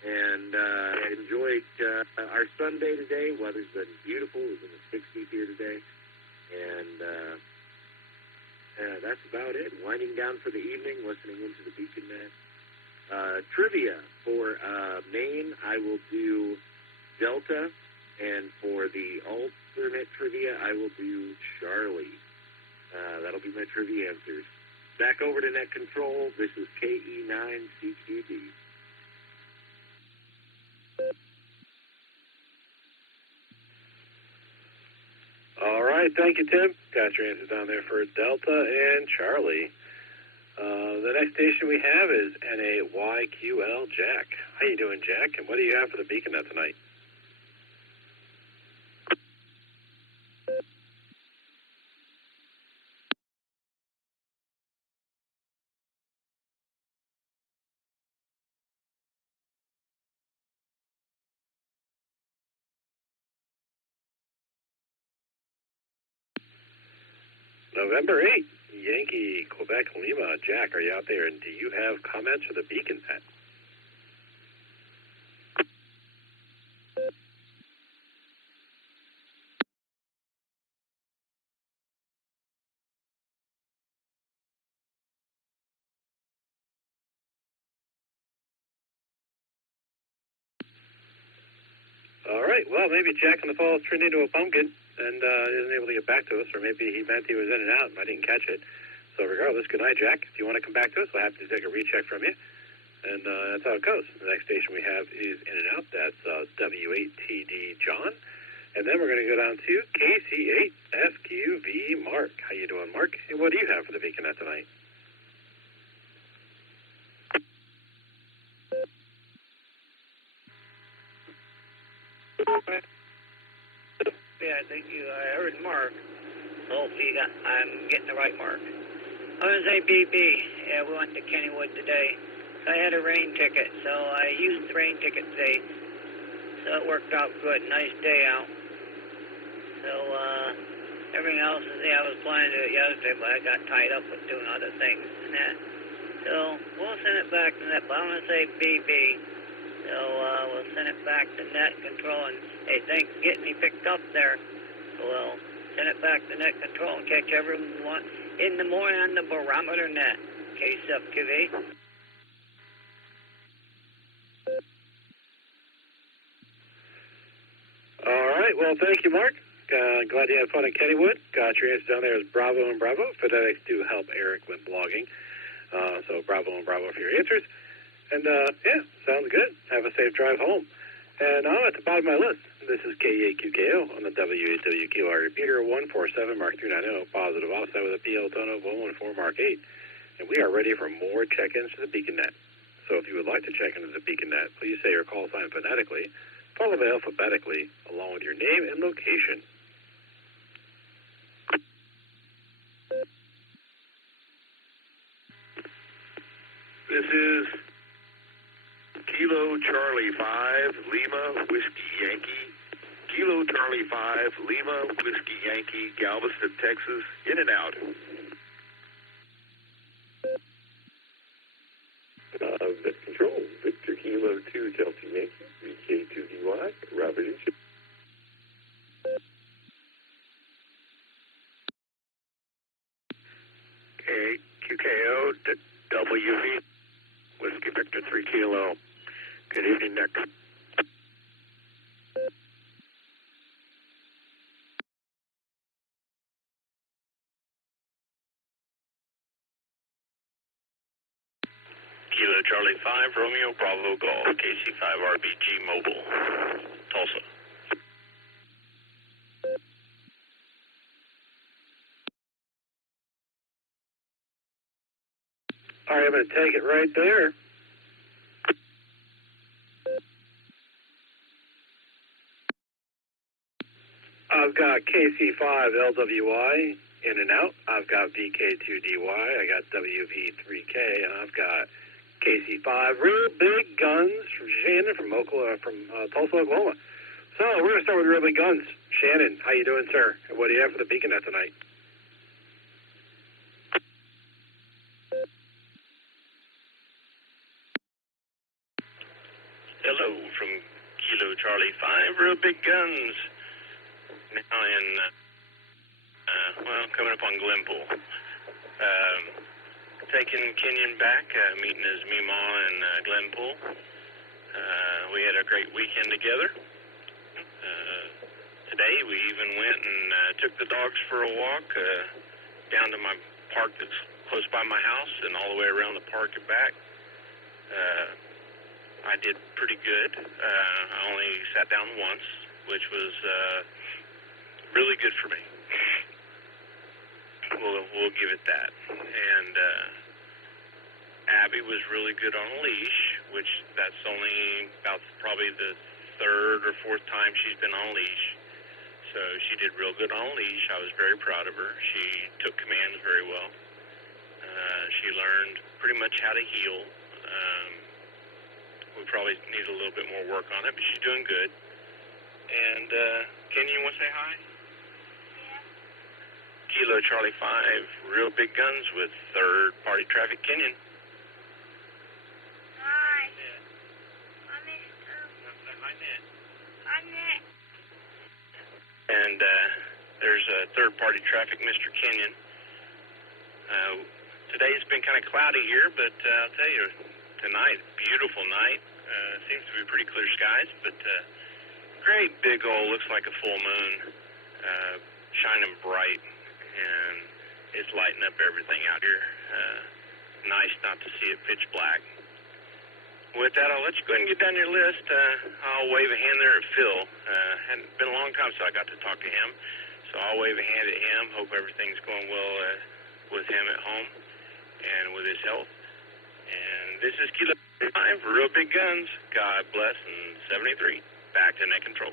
and enjoyed our Sunday today. Weather's been beautiful. It was in the 60s here today, and that's about it. Winding down for the evening, listening into the Beacon Net. Trivia for Maine, I will do Delta, and for the alternate trivia, I will do Charlie. That'll be my trivia answers. Back over to Net Control. This is KE9CQD. All right, thank you, Tim. Got your answers down there for Delta and Charlie. The next station we have is NAYQL Jack. How you doing, Jack? And what do you have for the Beacon Net tonight? November 8th, Yankee, Quebec, Lima. Jack, are you out there? And do you have comments for the Beacon Net? All right. Well, maybe Jack in the Falls turned into a pumpkin and isn't able to get back to us, or maybe he meant he was in and out and I didn't catch it. So regardless, good night, Jack. If you want to come back to us, we'll have to take a recheck from you. And that's how it goes. The next station we have is In and Out. That's W8TD John. And then we're going to go down to KC8SQV Mark. How you doing, Mark? And what do you have for the Beaconette tonight? Yeah, thank you. I heard Mark. Hopefully I'm getting the right Mark. I was going to say BB. Yeah, we went to Kennywood today. I had a rain ticket, so I used the rain ticket today. So it worked out good. Nice day out. So everything else is, I was planning to do it yesterday, but I got tied up with doing other things and that. So we'll send it back to net. But I'm going to say BB. So we'll send it back to net control. And hey, thanks for getting me picked up there. So we'll send it back to net control and catch everyone in the morning on the barometer net. Case up, QV. All right. Well, thank you, Mark. Glad you had fun in Kennywood. Got your answer down there as Bravo and Bravo. FedEx do help Eric when blogging. So Bravo and Bravo for your answers. And, yeah, sounds good. Have a safe drive home. And I'm at the bottom of my list. This is K8QKO on the W8WQR repeater 147 Mark 390, positive offset with a PL tone of 114 Mark 8. And we are ready for more check-ins to the BeaconNet. So if you would like to check into the BeaconNet, please say your call sign phonetically, followed by alphabetically, along with your name and location. This is Kilo Charlie 5, Lima, Whiskey Yankee. Kilo Charlie 5, Lima, Whiskey Yankee, Galveston, Texas, In and Out. Vet Control, Victor Kilo 2, Delta Yankee, VK2DY, Robert and Chip. KQKO, WV, Whiskey Victor 3 Kilo. Good evening, Nick. Kilo Charlie 5, Romeo Bravo Golf, KC5 RBG Mobile, Tulsa. All right, I'm going to take it right there. I've got KC5 LWI In and Out. I've got VK2DY. I got WV3K, and I've got KC5 Real Big Guns from Shannon from Tulsa, Oklahoma. So we're going to start with Real Big Guns. Shannon, how you doing, sir? And what do you have for the BeaconNet tonight? Hello from Kilo Charlie 5, Real Big Guns. Now in, coming up on Glenpool. Taking Kenyon back, meeting his Meemaw in Glenpool. We had a great weekend together. Today we even went and took the dogs for a walk down to my park that's close by my house and all the way around the park and back. I did pretty good. I only sat down once, which was really good for me. We'll give it that. And Abby was really good on a leash, which that's only about probably the third or fourth time she's been on a leash. So she did real good on a leash. I was very proud of her. She took commands very well. She learned pretty much how to heel. We probably need a little bit more work on it, but she's doing good. And Kenny, you want to say hi? Kilo Charlie 5, Real Big Guns with third-party traffic, Kenyon. Hi. Yeah. I missed Hi, Ned. Hi, Ned. And there's third-party traffic, Mr. Kenyon. Today's been kind of cloudy here, but I'll tell you, tonight, beautiful night. Seems to be pretty clear skies, but great big old, looks like a full moon, shining bright, and it's lighting up everything out here. Nice not to see it pitch black. With that, I'll let you go ahead and get down your list. I'll wave a hand there at Phil. Hadn't been a long time since I got to talk to him, so I'll wave a hand at him. Hope everything's going well with him at home and with his health. And this is Kilo 5 for Real Big Guns. God bless, and 73. Back to net control.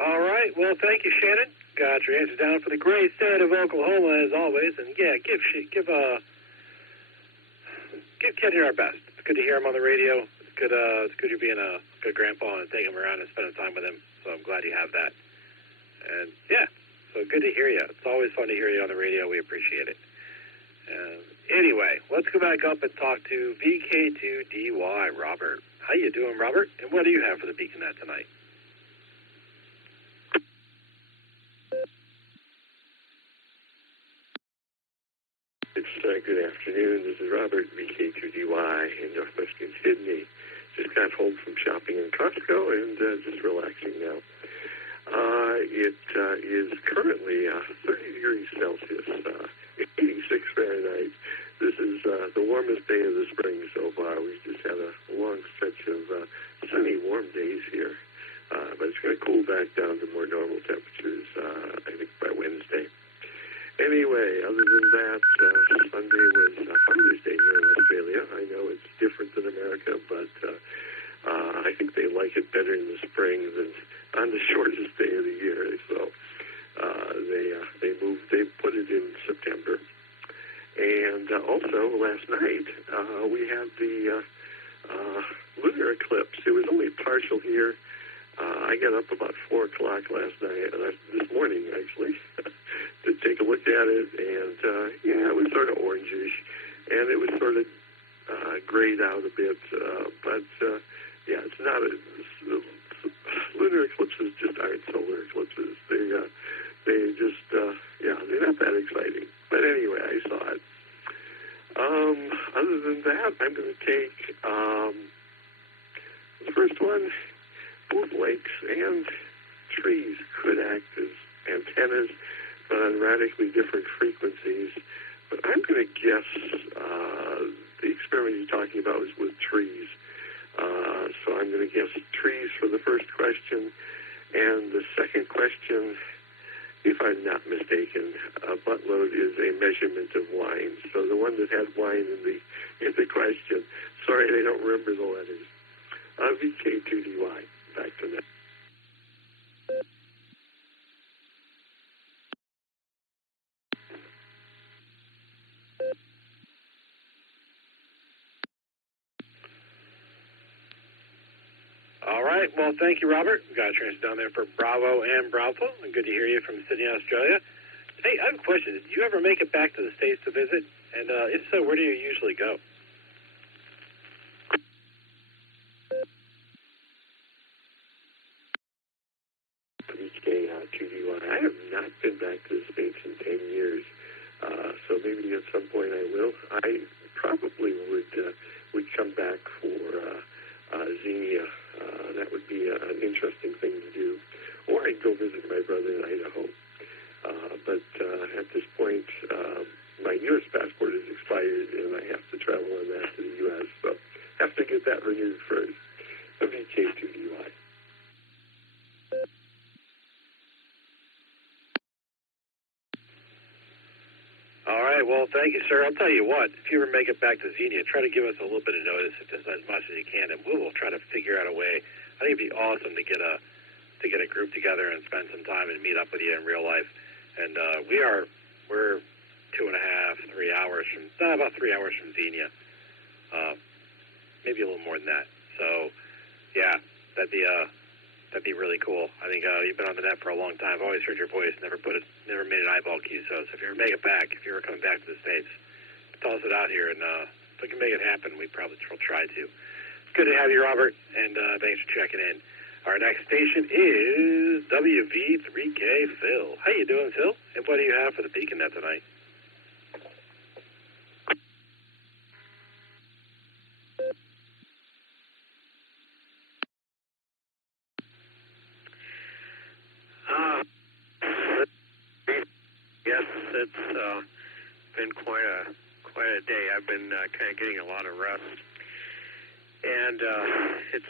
All right. Well, thank you, Shannon. Got your answers down for the great state of Oklahoma, as always. And, yeah, give Kenny our best. It's good to hear him on the radio. It's good you're being a good grandpa and taking him around and spending time with him. So I'm glad you have that. And, yeah, so good to hear you. It's always fun to hear you on the radio. We appreciate it. Anyway, let's go back up and talk to VK2DY, Robert. How you doing, Robert? And what do you have for the BeaconNet tonight? It's good afternoon. This is Robert, VK2DY in northwestern Sydney. Just got home from shopping in Costco and just relaxing now. It is currently 30 degrees Celsius, 86 Fahrenheit. This is the warmest day of the spring so far. We've just had a long stretch of sunny, warm days here. But it's going to cool back down to more normal temperatures, I think, by Wednesday. Anyway, other than that, Sunday was Father's Day here in Australia. I know it's different than America, but I think they like it better in the spring than on the shortest day of the year. So they put it in September. And also last night we had the lunar eclipse. It was only partial here. I got up about 4 o'clock this morning actually, to take a look at it, and yeah, it was sort of orangish, and it was sort of grayed out a bit, but yeah, it's not lunar eclipses just aren't solar eclipses. They just yeah, they're not that exciting. But anyway, I saw it. Other than that, I'm going to take the first one. Both lakes and trees could act as antennas, but on radically different frequencies. But I'm going to guess the experiment you're talking about was with trees. So I'm going to guess trees for the first question. And the second question, if I'm not mistaken, a buttload is a measurement of wine. So the one that had wine in the question, sorry, I don't remember the letters. VK2DY. Back to that. All right. Well, thank you, Robert. We got a transfer down there for Bravo and Bravo. And good to hear you from Sydney, Australia. Hey, I have a question. Did you ever make it back to the States to visit? And if so, where do you usually go? I have not been back to the States in 10 years, so maybe at some point I will. I probably would come back for Xenia. That would be an interesting thing to do. Or I'd go visit my brother in Idaho. But at this point, my U.S. passport is expired, and I have to travel on that to the U.S., so I have to get that renewed first. VK2DY. All right, well, thank you, sir. I'll tell you what, if you ever make it back to Xenia, try to give us a little bit of notice, just as much as you can, and we will try to figure out a way. I think it'd be awesome to get a group together and spend some time and meet up with you in real life. And we're 2.5, 3 hours from, about 3 hours from Xenia, maybe a little more than that. So, yeah, that'd be really cool. I think you've been on the net for a long time. I've always heard your voice, never made an eyeball QSO. So if you ever make it back, if you're ever coming back to the States, toss it out here, and if we can make it happen, we probably will try to. It's good to have you, Robert, and thanks for checking in. Our next station is WV3K Phil. How you doing, Phil? And what do you have for the BeaconNet tonight? it's been quite a day. I've been kind of getting a lot of rest, and it's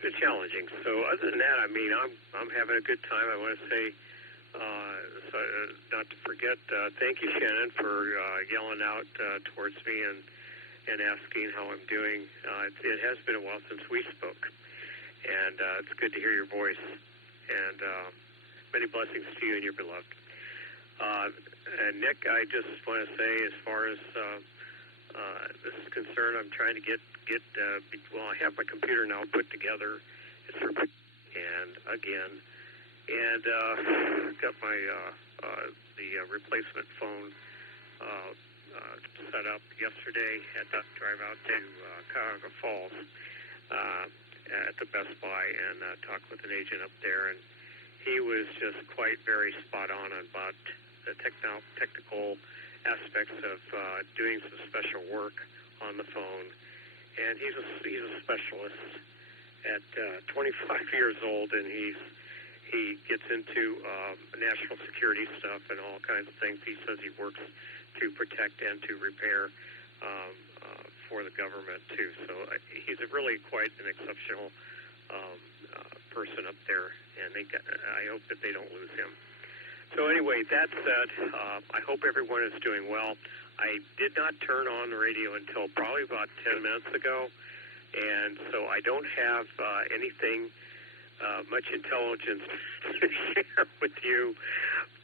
been challenging. So other than that, I mean, I'm having a good time. I want to say, not to forget, thank you, Shannon, for yelling out towards me and asking how I'm doing. It has been a while since we spoke, and it's good to hear your voice. And many blessings to you and your beloved. And Nick, I just want to say, as far as this is concerned, I'm trying to get. Well, I have my computer now put together. It's for and again, and got my the replacement phone set up yesterday. Had to drive out to Cuyahoga Falls at the Best Buy and talk with an agent up there, and he was just quite very spot on about the technical aspects of doing some special work on the phone. And he's a specialist at 25 years old, and he gets into national security stuff and all kinds of things. He says he works to protect and to repair for the government too. So he's really quite an exceptional person up there, and I hope that they don't lose him. So anyway, that said, I hope everyone is doing well. I did not turn on the radio until probably about 10 minutes ago, and so I don't have anything much intelligence to share with you,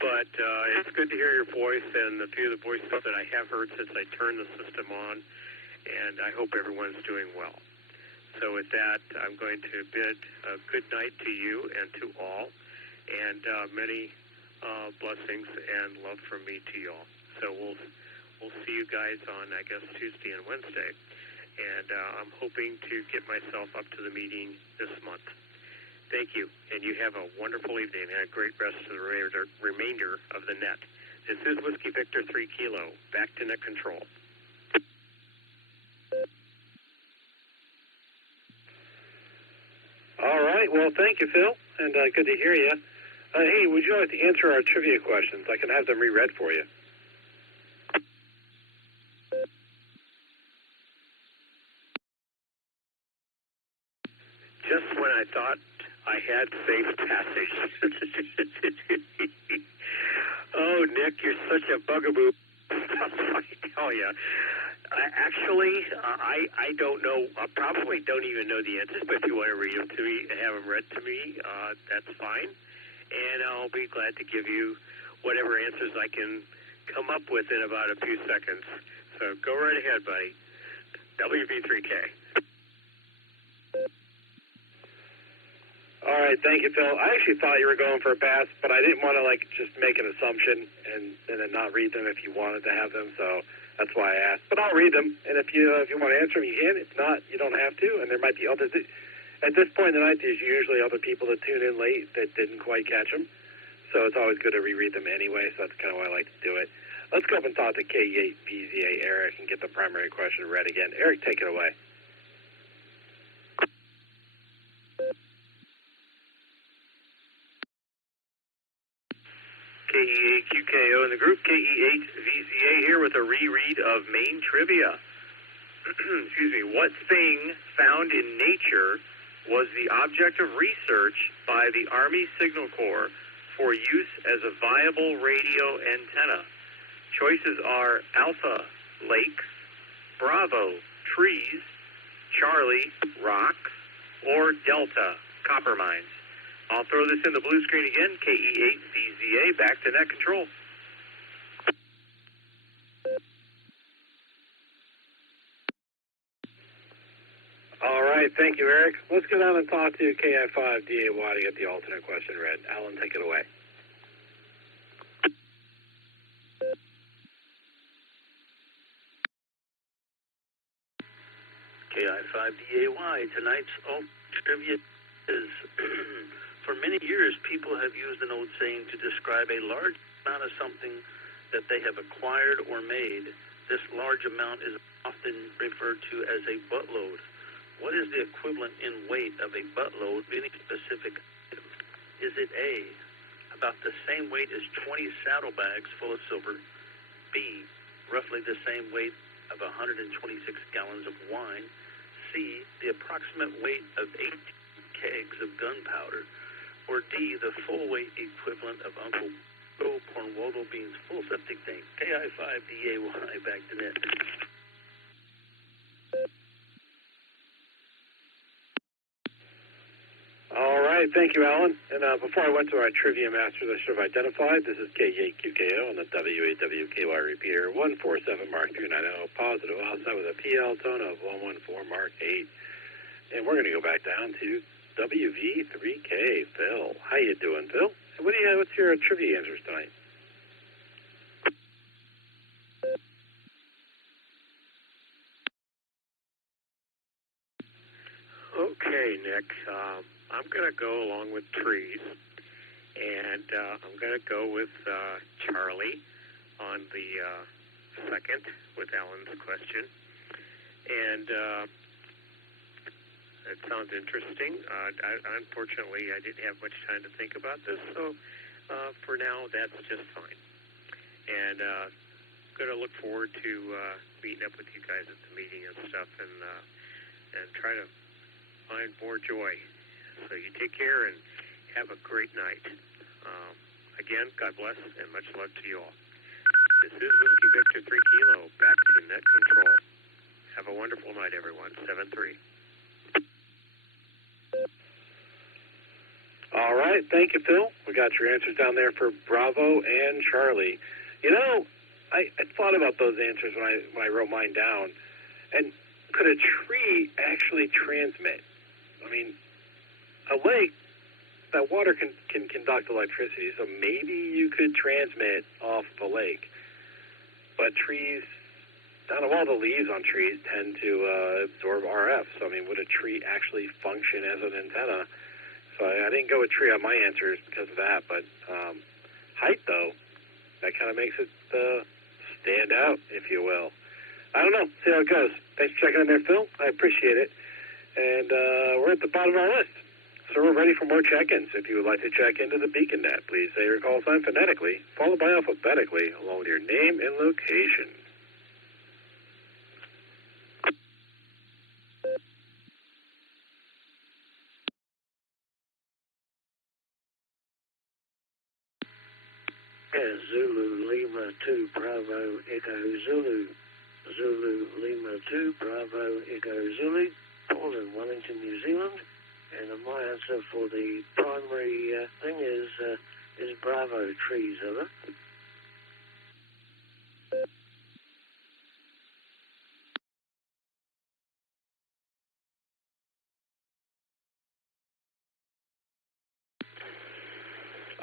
but it's good to hear your voice and a few of the voices that I have heard since I turned the system on, and I hope everyone's doing well. So with that, I'm going to bid a good night to you and to all, and many blessings and love from me to y'all. So we'll see you guys on, I guess, Tuesday and Wednesday. And I'm hoping to get myself up to the meeting this month. Thank you, and you have a wonderful evening and a great rest of the remainder of the net. This is Whiskey Victor 3 Kilo. Back to net control. All right. Well, thank you, Phil, and good to hear you. Hey, would you like to answer our trivia questions? I can have them reread for you. Just when I thought I had safe passage. Oh, Nick, you're such a bugaboo. I tell you. I don't know. I probably don't even know the answers, but if you want to read them to me and have them read to me, that's fine. And I'll be glad to give you whatever answers I can come up with in about a few seconds. So go right ahead, buddy. WV3K. All right, thank you, Phil. I actually thought you were going for a pass, but I didn't want to just make an assumption and then not read them if you wanted to have them. So that's why I asked. But I'll read them, and if you want to answer them, you can. If not, you don't have to. And there might be others. At this point in the night, there's usually other people that tune in late that didn't quite catch them. So it's always good to reread them anyway, so that's kind of why I like to do it. Let's go up and talk to K8VZA Eric and get the primary question read again. Eric, take it away. KE8QKO in the group, KE8VZA here with a reread of main trivia. Excuse me. What thing found in nature was the object of research by the Army Signal Corps for use as a viable radio antenna? Choices are Alpha, lakes, Bravo, trees, Charlie, rocks, or Delta, copper mines. I'll throw this in the blue screen again. KE8VZA, back to net control. All right, thank you, Eric. Let's go down and talk to KI5DAY to get the alternate question read. Alan, take it away. KI5DAY, tonight's trivia is, for many years, people have used an old saying to describe a large amount of something that they have acquired or made. This large amount is often referred to as a buttload. What is the equivalent in weight of a buttload of any specific item? Is it A, a about the same weight as 20 saddlebags full of silver. B, roughly the same weight of 126 gallons of wine. C, the approximate weight of 18 kegs of gunpowder. Or D, the full weight equivalent of Uncle Bill Cornwall Bean's full septic tank. KI5DAY, back to net. All right, thank you, Alan. And before I went to our trivia masters, I should have identified. This is K8QKO on the WAWKY repeater 147 Mark 390 positive outside with a PL tone of 114 Mark 8. And we're going to go back down to WV3K. Phil, how you doing, Phil? And what's your trivia answers tonight? Okay, Nick. I'm going to go along with trees, and I'm going to go with Charlie on the second with Alan's question. And it sounds interesting. Unfortunately, I didn't have much time to think about this, so for now, that's just fine. And going to look forward to meeting up with you guys at the meeting and stuff, and try to find more joy. So you take care and have a great night. Again, God bless and much love to you all. This is Whiskey Victor 3 Kilo, back to net control. Have a wonderful night, everyone. 7-3. All right, thank you, Phil. We got your answers down there for Bravo and Charlie. You know, I thought about those answers when I wrote mine down. And could a tree actually transmit? I mean, a lake, that water can conduct electricity, so maybe you could transmit off the lake. But trees, out of all the leaves on trees, tend to absorb RF. So, I mean, would a tree actually function as an antenna? So I didn't go with tree on my answers because of that. But height, though, that kind of makes it stand out, if you will. I don't know. See how it goes. Thanks for checking in there, Phil. I appreciate it. And we're at the bottom of our list. So we're ready for more check-ins. If you would like to check into the BeaconNet, please say your call sign phonetically, followed by alphabetically, along with your name and location. Zulu Lima 2 Bravo Echo Zulu. Zulu Lima 2 Bravo Echo Zulu. Paul in Wellington, New Zealand. And my answer for the primary thing is Bravo trees, over.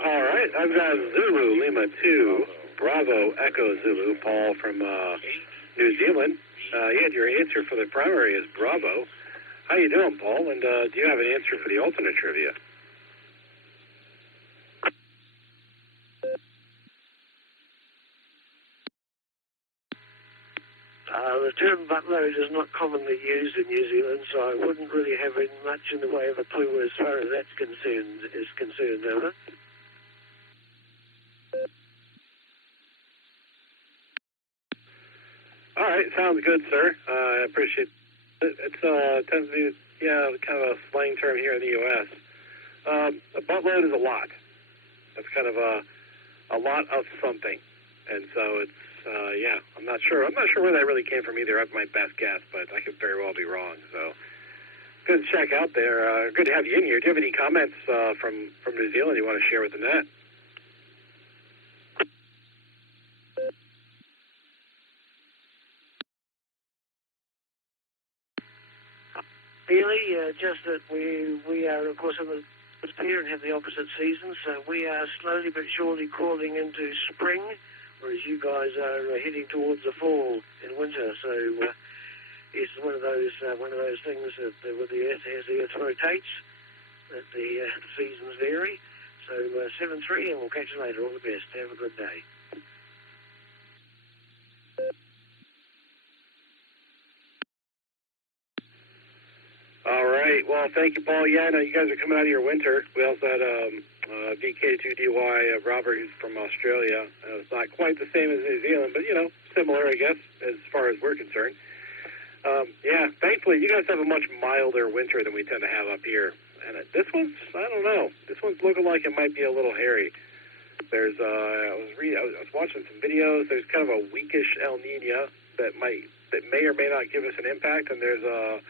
All right, I've got Zulu Lima 2 Bravo Echo Zulu. Paul from New Zealand. You had your answer for the primary is Bravo. How you doing, Paul? And do you have an answer for the alternate trivia? The term buttload is not commonly used in New Zealand, so I wouldn't really have much in the way of a clue as far as that's concerned, over. All right, sounds good, sir. I appreciate it. It tends to be, kind of a slang term here in the U.S. A buttload is a lot. That's kind of a lot of something. And so it's, I'm not sure. I'm not sure where that really came from either. That's my best guess, but I could very well be wrong. So good to check out there. Good to have you in here. Do you have any comments from New Zealand you want to share with the net? Really, just that we are, of course, in the here and have the opposite seasons, so we are slowly but surely crawling into spring, whereas you guys are heading towards the fall and winter. So it's one of those things that with the Earth, as the Earth rotates, that the seasons vary. So 7-3, and we'll catch you later. All the best. Have a good day. All right. Well, thank you, Paul. Yeah, I know you guys are coming out of your winter. We also had VK2DY, Robert, who's from Australia. It's not quite the same as New Zealand, but, similar, I guess, as far as we're concerned. Yeah, thankfully, you guys have a much milder winter than we tend to have up here. And this one's, I don't know, this one's looking like it might be a little hairy. There's, I was watching some videos. There's kind of a weakish El Nino that may or may not give us an impact, and there's a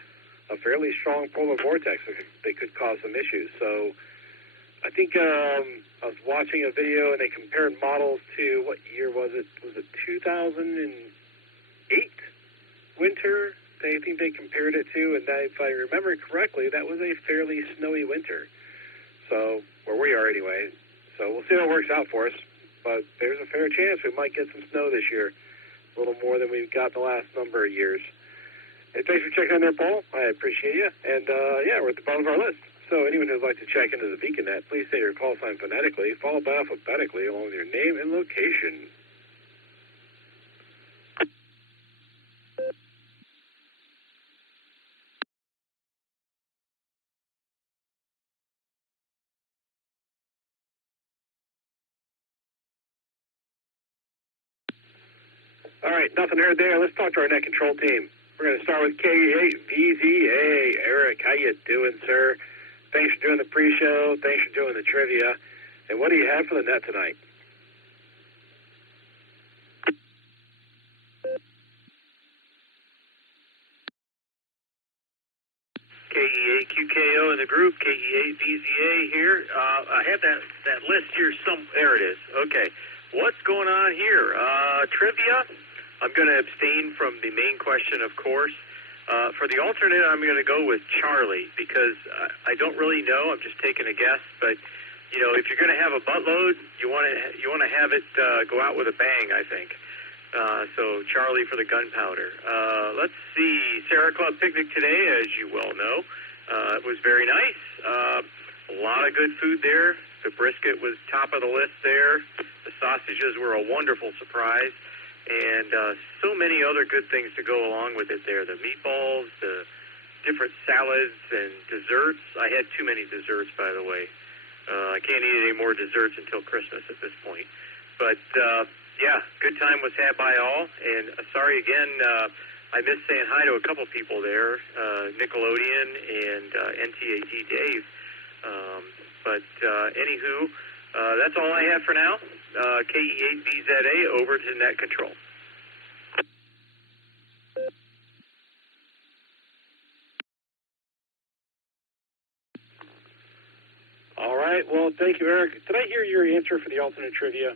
fairly strong polar vortex that could cause some issues. So I think I was watching a video, and they compared models to, what year was it? Was it 2008 winter? I think they compared it to, and that, if I remember correctly, that was a fairly snowy winter. So, where we are anyway. So we'll see how it works out for us. But there's a fair chance we might get some snow this year, a little more than we've got the last number of years. Hey, thanks for checking on there, Paul. I appreciate you. And, yeah, we're at the bottom of our list. So anyone who'd like to check into the BeaconNet, please say your call sign phonetically, followed by alphabetically, along with your name and location. All right, nothing heard there. Let's talk to our net control team. We're going to start with K8VZA. Eric, how you doing, sir? Thanks for doing the pre-show. Thanks for doing the trivia. And what do you have for the net tonight? KE8QKO in the group, KE8VZA here. I have that list here. There it is. Okay. What's going on here? Trivia. I'm going to abstain from the main question, of course. For the alternate, I'm going to go with Charlie because I don't really know. I'm just taking a guess. But, if you're going to have a buttload, you want to have it go out with a bang, I think. So Charlie for the gunpowder. Let's see. Sarah Club picnic today, as you well know. It was very nice. A lot of good food there. The brisket was top of the list there. The sausages were a wonderful surprise. And so many other good things to go along with it there. The meatballs, the different salads and desserts. I had too many desserts, by the way. I can't eat any more desserts until Christmas at this point. But, yeah, good time was had by all. And sorry again, I missed saying hi to a couple people there, Nickelodeon and NTAT Dave. But anywho, that's all I have for now. KE8VZA over to net control. All right. Well, thank you, Eric. Did I hear your answer for the alternate trivia?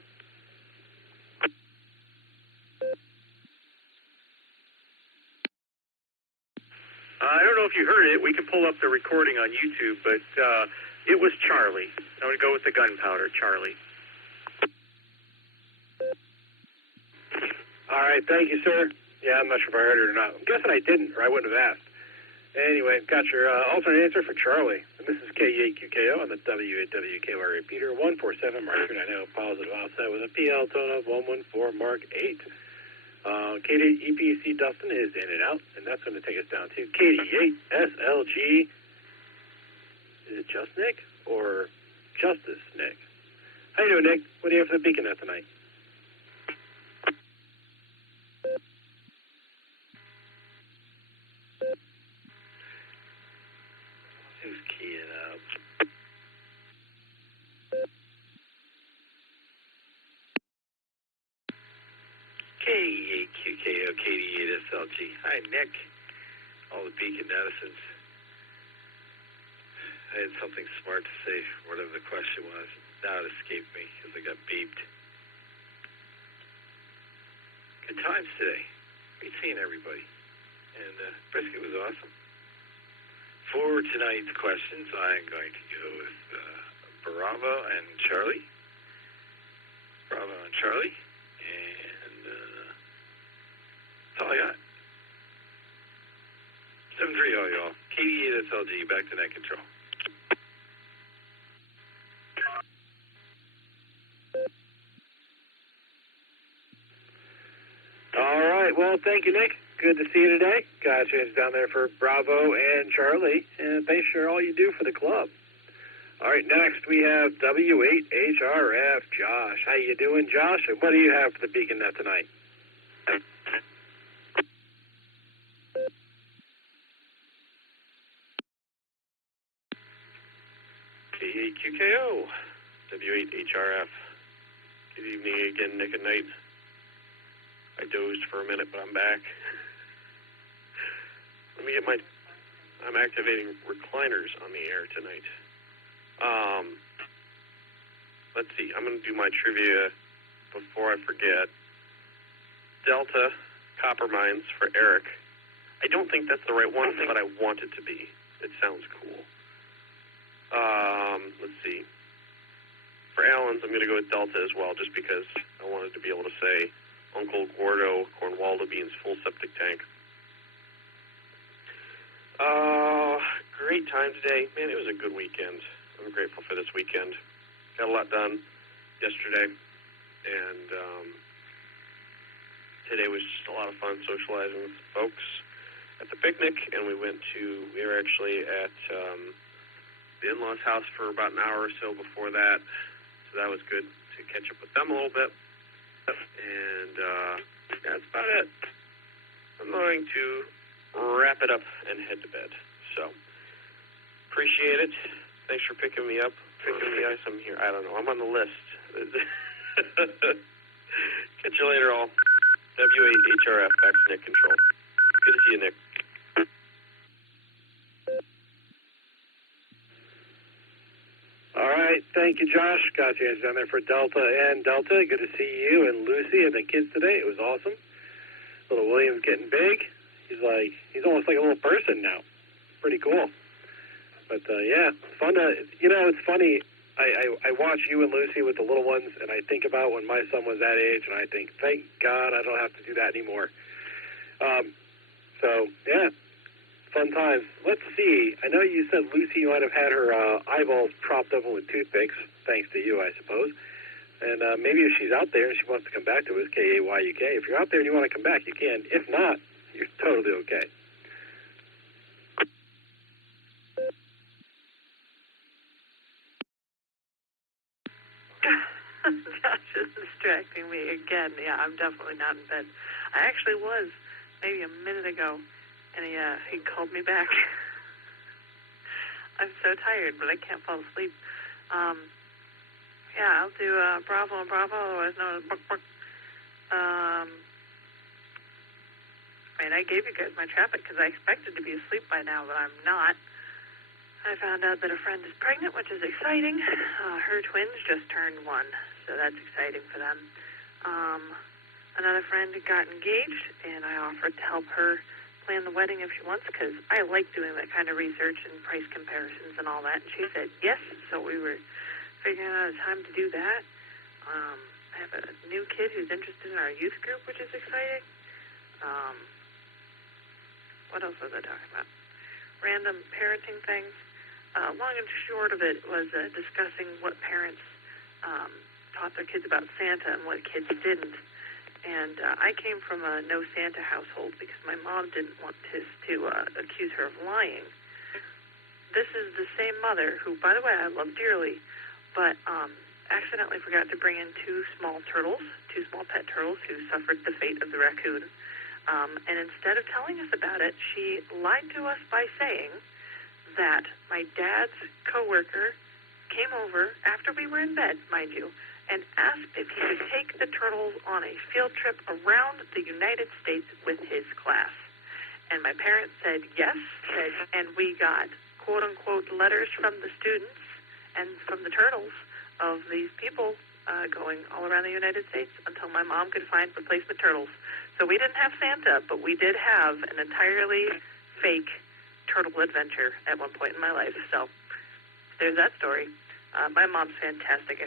I don't know if you heard it. We can pull up the recording on YouTube, but it was Charlie. I'm going to go with the gunpowder, Charlie. All right, thank you, sir. Yeah, I'm not sure if I heard it or not. I'm guessing I didn't, or I wouldn't have asked. Anyway, got your alternate answer for Charlie. And this is K8QKO on the W8WKY repeater, 147 Mark 290, positive offset with a PL tone of 114 Mark 8. K8 EPC Dustin is in and out, and that's going to take us down to KD8 SLG. Is it just Nick or Justice Nick? How you doing, Nick? What do you have for the BeaconNet tonight? Who's keying up? K8QKO, KD8 SLG. Hi, Nick. All the Beacon Netizens. I had something smart to say, whatever the question was. Now it escaped me because I got beeped. Good times today. Great seeing everybody. And brisket was awesome. For tonight's questions, I'm going to go with Bravo and Charlie. Bravo and Charlie. And that's all I got. 7-3 all y'all. KD8 SLG, back to net control. All right. Well, thank you, Nick. Good to see you today. Got you down there for Bravo and Charlie. And thanks for all you do for the club. All right, next we have W8HRF Josh. How you doing, Josh? And what do you have for the Beacon Net tonight? K8QKO, W8HRF. Good evening again, Nick and Nite. I dozed for a minute, but I'm back. Let me get I'm activating recliners on the air tonight. Let's see, I'm going to do my trivia before I forget. Delta Copper Mines for Eric. I don't think that's the right one, but I want it to be. It sounds cool. Let's see. For Allen's, I'm going to go with Delta as well, just because I wanted to be able to say Uncle Gordo Cornwaldo Beans full septic tank. Great time today. Man, it was a good weekend. I'm grateful for this weekend. Got a lot done yesterday, and today was just a lot of fun socializing with folks at the picnic, and we were actually at the in-laws' house for about an hour or so before that, so that was good to catch up with them a little bit, and that's about it. I'm going to wrap it up and head to bed, so appreciate it. Thanks for picking me up. I'm here. I don't know. I'm on the list. Catch you later, all. W8HRF, back to Nick Control. Good to see you, Nick. All right. Thank you, Josh. Got you down there for Delta and Delta. Good to see you and Lucy and the kids today. It was awesome. Little William's getting big. He's almost like a little person now. Pretty cool. But, yeah, fun to, it's funny. I watch you and Lucy with the little ones, and I think about when my son was that age, and I think, thank God I don't have to do that anymore. So, yeah, fun times. Let's see. I know you said Lucy might have had her eyeballs propped open with toothpicks, thanks to you, I suppose. And maybe if she's out there and she wants to come back to us, K-A-Y-U-K, if you're out there and you want to come back, you can. If not, you're totally okay. Josh is distracting me again. Yeah, I'm definitely not in bed. I actually was maybe a minute ago, and he called me back. I'm so tired, but I can't fall asleep. Yeah, I'll do Bravo and Bravo, otherwise known as Buck Buck. I gave you guys my traffic because I expected to be asleep by now, but I'm not. I found out that a friend is pregnant, which is exciting. Her twins just turned 1, so that's exciting for them. Another friend got engaged, and I offered to help her plan the wedding if she wants, because I like doing that kind of research and price comparisons and all that. And she said yes, so we were figuring out a time to do that. I have a new kid who's interested in our youth group, which is exciting. What else was I talking about? Random parenting things. Long and short of it was discussing what parents taught their kids about Santa and what kids didn't. And I came from a no Santa household because my mom didn't want to accuse her of lying. This is the same mother who, by the way, I love dearly, but accidentally forgot to bring in 2 small pet turtles who suffered the fate of the raccoon. And instead of telling us about it, she lied to us by saying that my dad's coworker came over after we were in bed, mind you, and asked if he could take the turtles on a field trip around the United States with his class. And my parents said yes, and we got quote-unquote letters from the students and from the turtles of these people going all around the United States until my mom could find replacement turtles. So we didn't have Santa, but we did have an entirely fake turtle adventure at one point in my life. So there's that story. My mom's fantastic.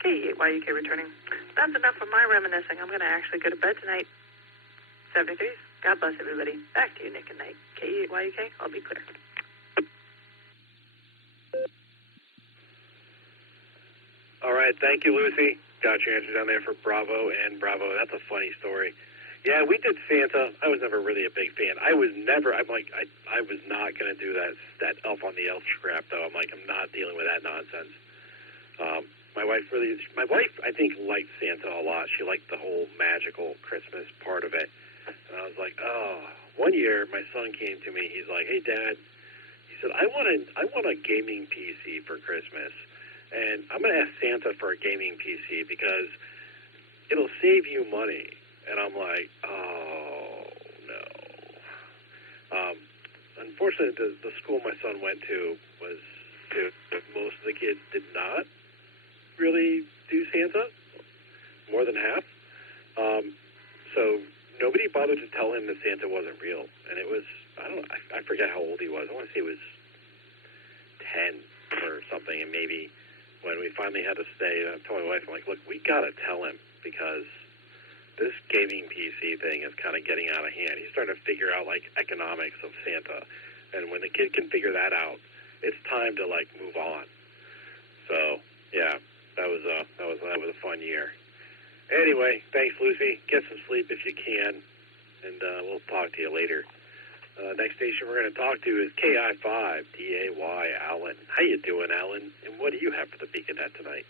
K-Y-U-K returning. That's enough of my reminiscing. I'm going to actually go to bed tonight. 73. God bless everybody. Back to you, Nick and Nite. K-Y-U-K. I'll be clear. All right, thank you, Lucy. Got your answer down there for Bravo and Bravo. That's a funny story. Yeah, we did Santa. I was never really a big fan. I was not going to do that Elf on the Elf crap, though. I'm not dealing with that nonsense. My wife, I think, liked Santa a lot. She liked the whole magical Christmas part of it. And I was like, oh. One year, my son came to me. He's like, hey, Dad. He said, I want a gaming PC for Christmas. And I'm going to ask Santa for a gaming PC because it'll save you money. And I'm like, oh, no. Unfortunately, the school my son went to most of the kids did not really do Santa, more than half. So nobody bothered to tell him that Santa wasn't real. And it was, I forget how old he was. I want to say he was 10 or something. And maybe when we finally had to stay, I told my wife, I'm like, look, we got to tell him because this gaming PC thing is kind of getting out of hand. He's starting to figure out, economics of Santa. And when the kid can figure that out, it's time to, move on. So, yeah, that was a fun year. Anyway, thanks, Lucy. Get some sleep if you can, and we'll talk to you later. Next station we're going to talk to is KI5DAY, Alan. How you doing, Alan? And what do you have for the Beaconette tonight?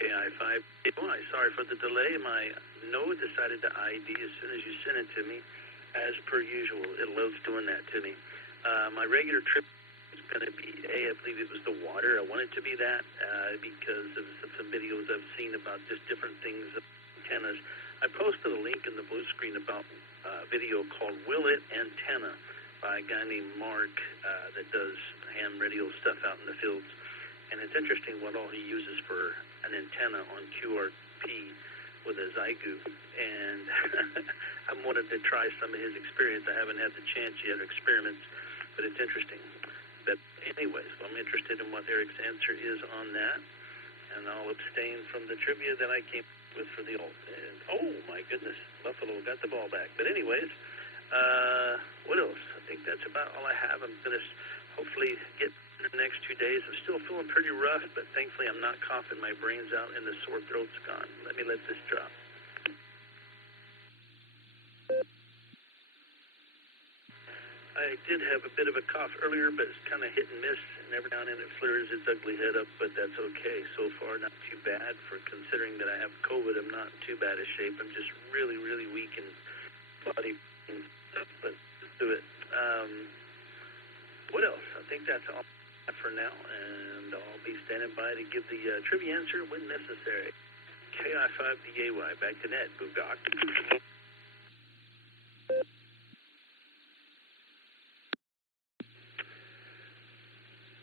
KI5DAY, sorry for the delay. My Node decided to ID as soon as you sent it to me. As per usual, it loads doing that to me. My regular trip is going to be I believe it was the water. I want it to be that because of some videos I've seen about just different things, antennas. I posted a link in the blue screen about a video called Will It Antenna by a guy named Mark that does ham radio stuff out in the fields. And it's interesting what all he uses for an antenna on QRP with a Zygu. And I wanted to try some of his experience. I haven't had the chance yet to experiment, but it's interesting. But anyways, I'm interested in what Eric's answer is on that. And I'll abstain from the trivia that I came with for the old. And, oh, my goodness, Buffalo got the ball back. But anyways, what else? I think that's about all I have. I'm going to hopefully get the next 2 days. I'm still feeling pretty rough, but thankfully I'm not coughing my brains out and the sore throat's gone. Let me let this drop. I did have a bit of a cough earlier, but it's kind of hit and miss, and every now and then it flares its ugly head up, but that's okay. So far, not too bad for considering that I have COVID. I'm not in too bad a shape. I'm just really, really weak in body and stuff, but let's do it. What else? I think that's all for now, and I'll be standing by to give the trivia answer when necessary. KI5DAY, back to net, Bugak.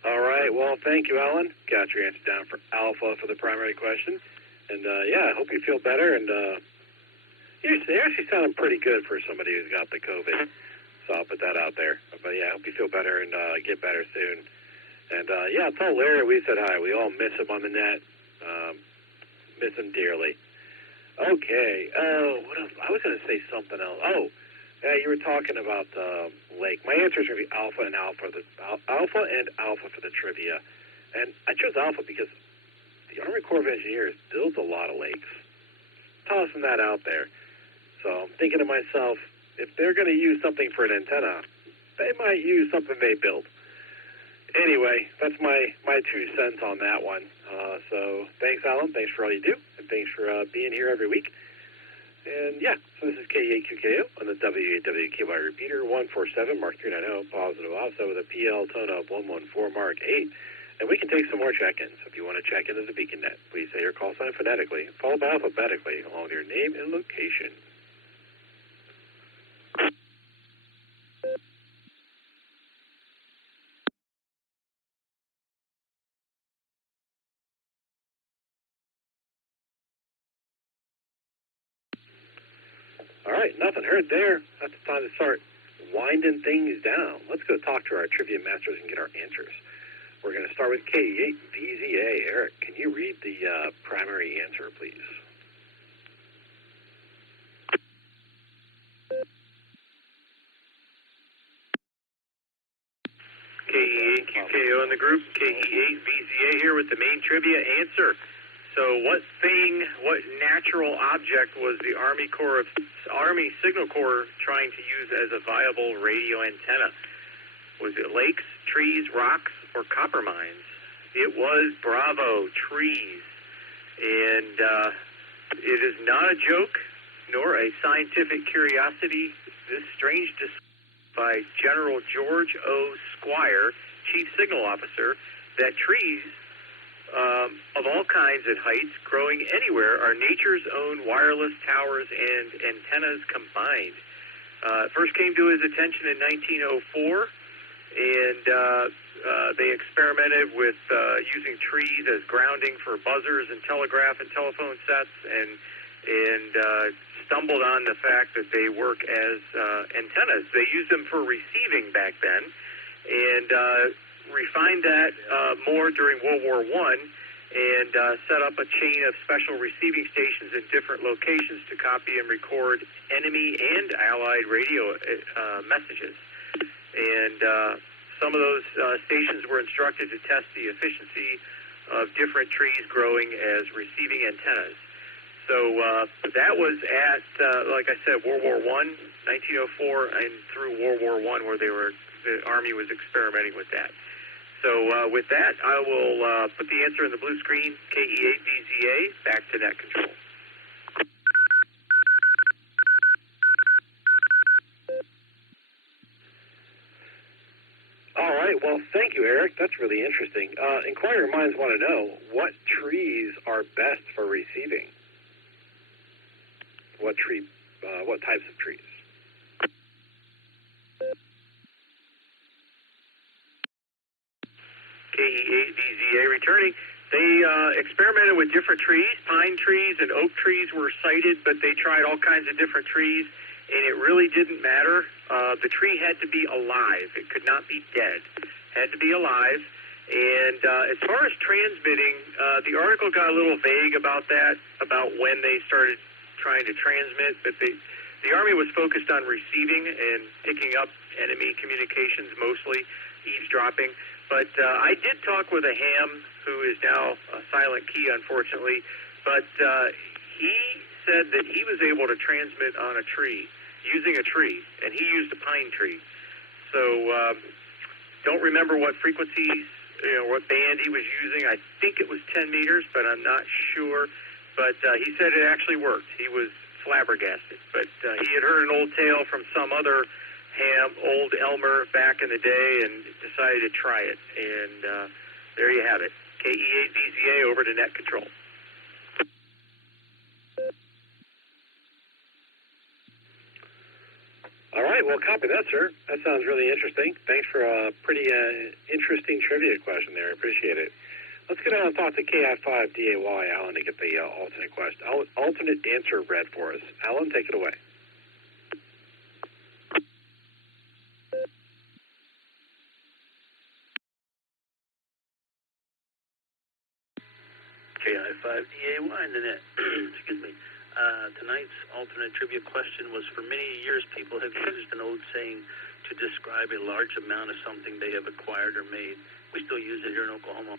All right, well, thank you, Alan. Got your answer down for Alpha for the primary question. And, I hope you feel better, and you're actually sounding pretty good for somebody who's got the COVID. So I'll put that out there. But, I hope you feel better and get better soon. And, tell Larry we said hi. We all miss him on the net. Miss him dearly. Okay. What else? I was going to say something else. Oh, yeah, you were talking about Lake. My answer is going to be Alpha and Alpha. Alpha and Alpha for the trivia. And I chose Alpha because the Army Corps of Engineers builds a lot of lakes. Tossing that out there. So I'm thinking to myself, if they're going to use something for an antenna, they might use something they build. Anyway, that's my 2 cents on that one. So thanks, Alan. Thanks for all you do. And thanks for being here every week. And, so this is KAQKO on the WAWKY repeater, 147, Mark 390, positive also with a PL tone of 114, Mark 8. And we can take some more check-ins. If you want to check into the Beaconette, please say your call sign phonetically, followed by alphabetically, along with your name and location. All right, nothing heard there. That's the time to start winding things down. Let's go talk to our trivia masters and get our answers. We're going to start with K8VZA. Eric, can you read the primary answer, please? KO in the group, KE8VZA here with the main trivia answer. So what natural object was the Army Signal Corps trying to use as a viable radio antenna? Was it lakes, trees, rocks, or copper mines? It was, bravo, trees. And it is not a joke nor a scientific curiosity. This strange discovery by General George O. Squire, Chief Signal Officer, that trees of all kinds and heights growing anywhere are nature's own wireless towers and antennas combined. First came to his attention in 1904, and they experimented with using trees as grounding for buzzers and telegraph and telephone sets, and stumbled on the fact that they work as antennas. They used them for receiving back then, and refined that more during World War I, and set up a chain of special receiving stations in different locations to copy and record enemy and allied radio messages. And some of those stations were instructed to test the efficiency of different trees growing as receiving antennas. So that was at, like I said, World War I, 1904, and through World War I, where the Army was experimenting with that. So with that, I will put the answer in the blue screen, KE8VZA, back to net control. All right, well, thank you, Eric. That's really interesting. Inquiring minds want to know, what trees are best for receiving? What types of trees? KE8VZA returning. They experimented with different trees. Pine trees and oak trees were cited, but they tried all kinds of different trees, and it really didn't matter. The tree had to be alive. It could not be dead. Had to be alive. And as far as transmitting, the article got a little vague about that, about when they started trying to transmit, but the Army was focused on receiving and picking up enemy communications, mostly eavesdropping. But I did talk with a ham who is now a silent key, unfortunately, but he said that he was able to transmit on a tree, using a tree, and he used a pine tree. So don't remember what frequencies, what band he was using. I think it was 10 meters, but I'm not sure. But he said it actually worked. He was flabbergasted. But he had heard an old tale from some other ham, old Elmer, back in the day, and decided to try it. And there you have it. KE8VZA over to net control. All right, well, copy that, sir. That sounds really interesting. Thanks for a pretty interesting trivia question there. I appreciate it. Let's get on and talk to KI5DAY, Alan, to get the alternate question. Alternate answer read for us. Alan, take it away. KI5DAY in the net. Excuse me. Tonight's alternate trivia question was, for many years people have used an old saying to describe a large amount of something they have acquired or made. We still use it here in Oklahoma.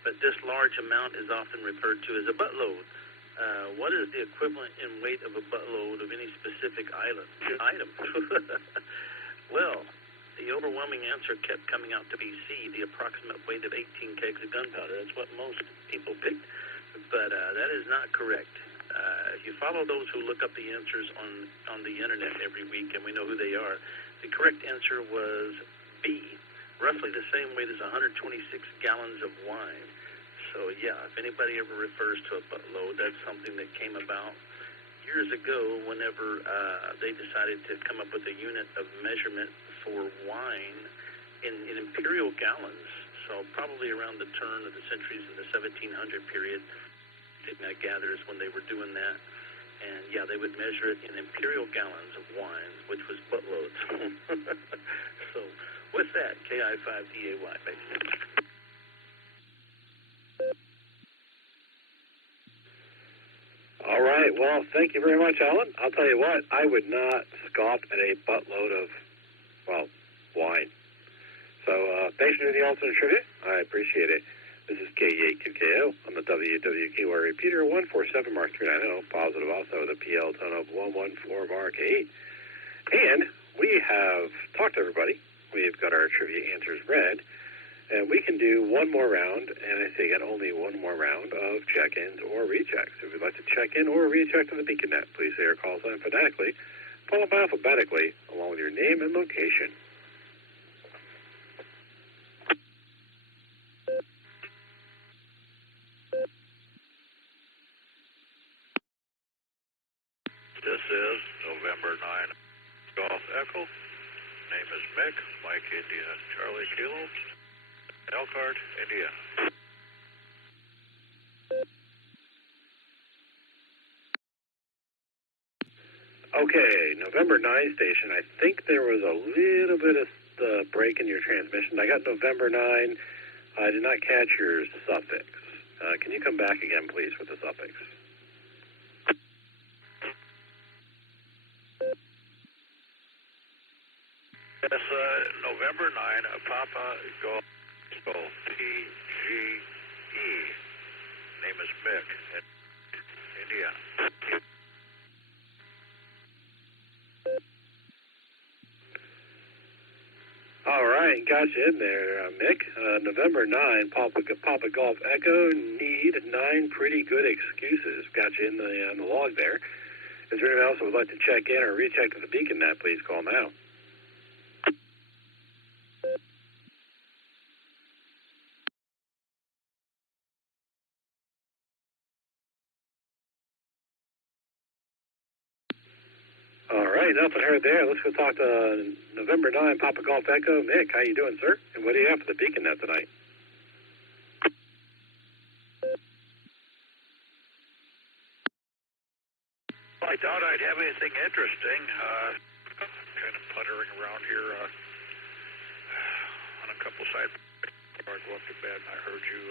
But this large amount is often referred to as a buttload. What is the equivalent in weight of a buttload of any specific item? Well, the overwhelming answer kept coming out to be C, the approximate weight of 18 kegs of gunpowder. That's what most people picked, but that is not correct. If you follow those who look up the answers on the internet every week, and we know who they are, the correct answer was B, roughly the same weight as 126 gallons of wine. So, yeah, if anybody ever refers to a buttload, that's something that came about years ago whenever they decided to come up with a unit of measurement for wine in imperial gallons. So probably around the turn of the centuries in the 1700 period, I gather, is when they were doing that. And, yeah, they would measure it in imperial gallons of wine, which was buttloads. So, with that, KI5DAY, basically. All right, well, thank you very much, Alan. I'll tell you what, I would not scoff at a buttload of, well, wine. So thanks for doing the alternate trivia. I appreciate it. This is K82KO on the WWKY repeater 147 Mark 390, positive also the PL tone of 114 Mark 8. And we have talked to everybody. We've got our trivia answers read. And we can do one more round, and I say again, only one more round of check-ins or rechecks. If you'd like to check in or recheck to the BeaconNet, please say your call sign phonetically, followed by alphabetically, along with your name and location. This is November 9, Golf Echo. Name is Mick, Mike India, Charlie Kilo, Elkhart, India. Okay, November 9 station. I think there was a little bit of break in your transmission. I got November 9. I did not catch your suffix. Can you come back again, please, with the suffix? Yes, November 9, Papa Golf PGE. Name is Mick, India. All right, got you in there, Mick. November 9, Papa Golf Echo, need 9 pretty good excuses. Got you in the log there. Is there anyone else who would like to check in or recheck to the BeaconNet? Please call now. All right, nothing heard there. Let's go talk to November 9, Papa Golf Echo. Mick, how you doing, sir? And what do you have for the BeaconNet tonight? I doubt I'd have anything interesting. Kind of puttering around here on a couple sides before I go up to bed. And I heard you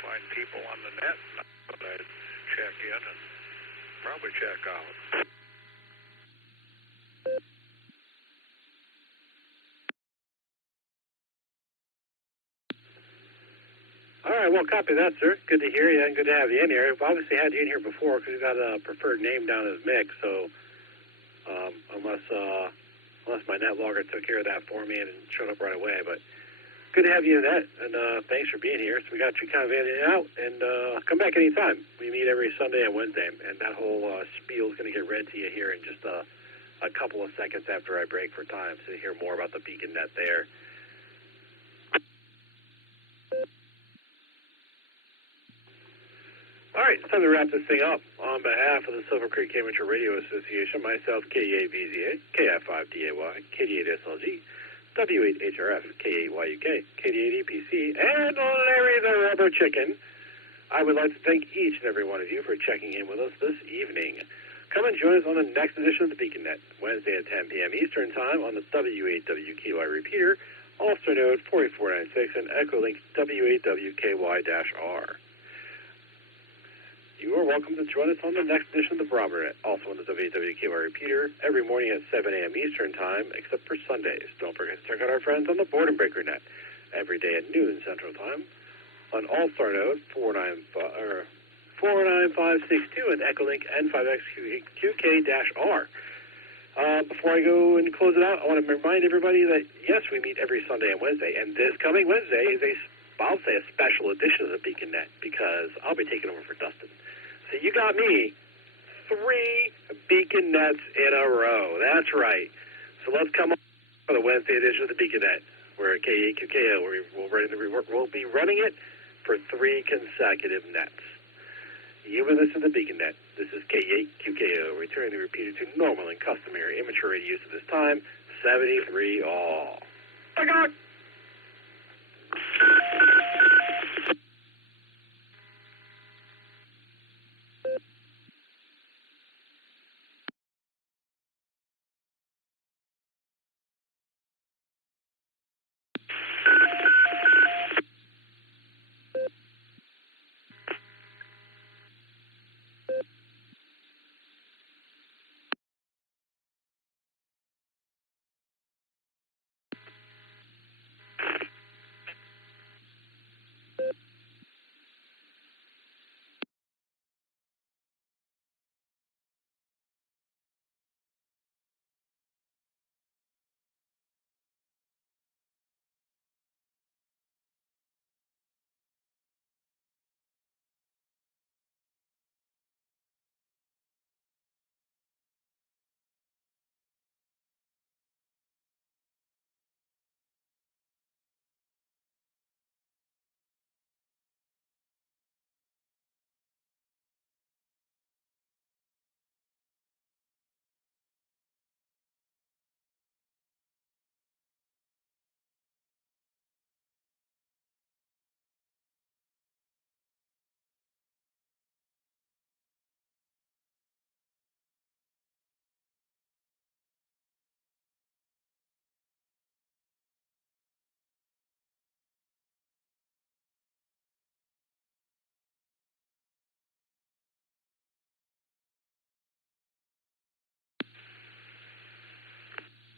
find people on the net. And I thought I'd check in and probably check out. All right, well, copy that, sir. Good to hear you and good to have you in here. We've obviously had you in here before because we've got a preferred name down as Mick, so unless my net logger took care of that for me and showed up right away, but good to have you in that, and thanks for being here. So we got you kind of in and out, and come back anytime. We meet every Sunday and Wednesday, and that whole spiel is going to get read to you here in just a couple of seconds after I break for time, so you hear more about the BeaconNet there. All right, it's time to wrap this thing up. On behalf of the Silvercreek Amateur Radio Association, myself, KEAVZA, KF5DAY, KD8SLG, W8HRF, K8YUK, KD8EPC, and Larry the Rubber Chicken, I would like to thank each and every one of you for checking in with us this evening. Come and join us on the next edition of the BeaconNet, Wednesday at 10 p.m. Eastern Time on the W8WKY repeater, Allstar Node 4496, and Echolink W8WKY-R. You are welcome to join us on the next edition of the Barometer, also on the WWKY repeater, every morning at 7 a.m. Eastern Time, except for Sundays. Don't forget to check out our friends on the Boredom Breaker Net, every day at noon Central Time, on Allstar Node 49562 and Echolink N5XQK-R. Before I go and close it out, I want to remind everybody that, yes, we meet every Sunday and Wednesday, and this coming Wednesday is I'll say a special edition of the BeaconNet, because I'll be taking over for Dustin. So you got me 3 BeaconNets in a row. That's right. So let's come on for the Wednesday edition of the BeaconNet. We're at K8QKO. We'll be running it for 3 consecutive nets. You've been listening to the BeaconNet. This is K8QKO, returning the repeater to normal and customary amateur radio use at this time, 73 all. I got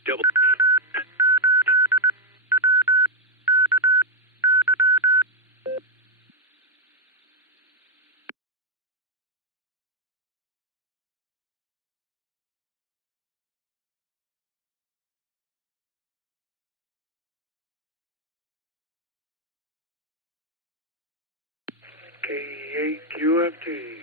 double. K8QFT.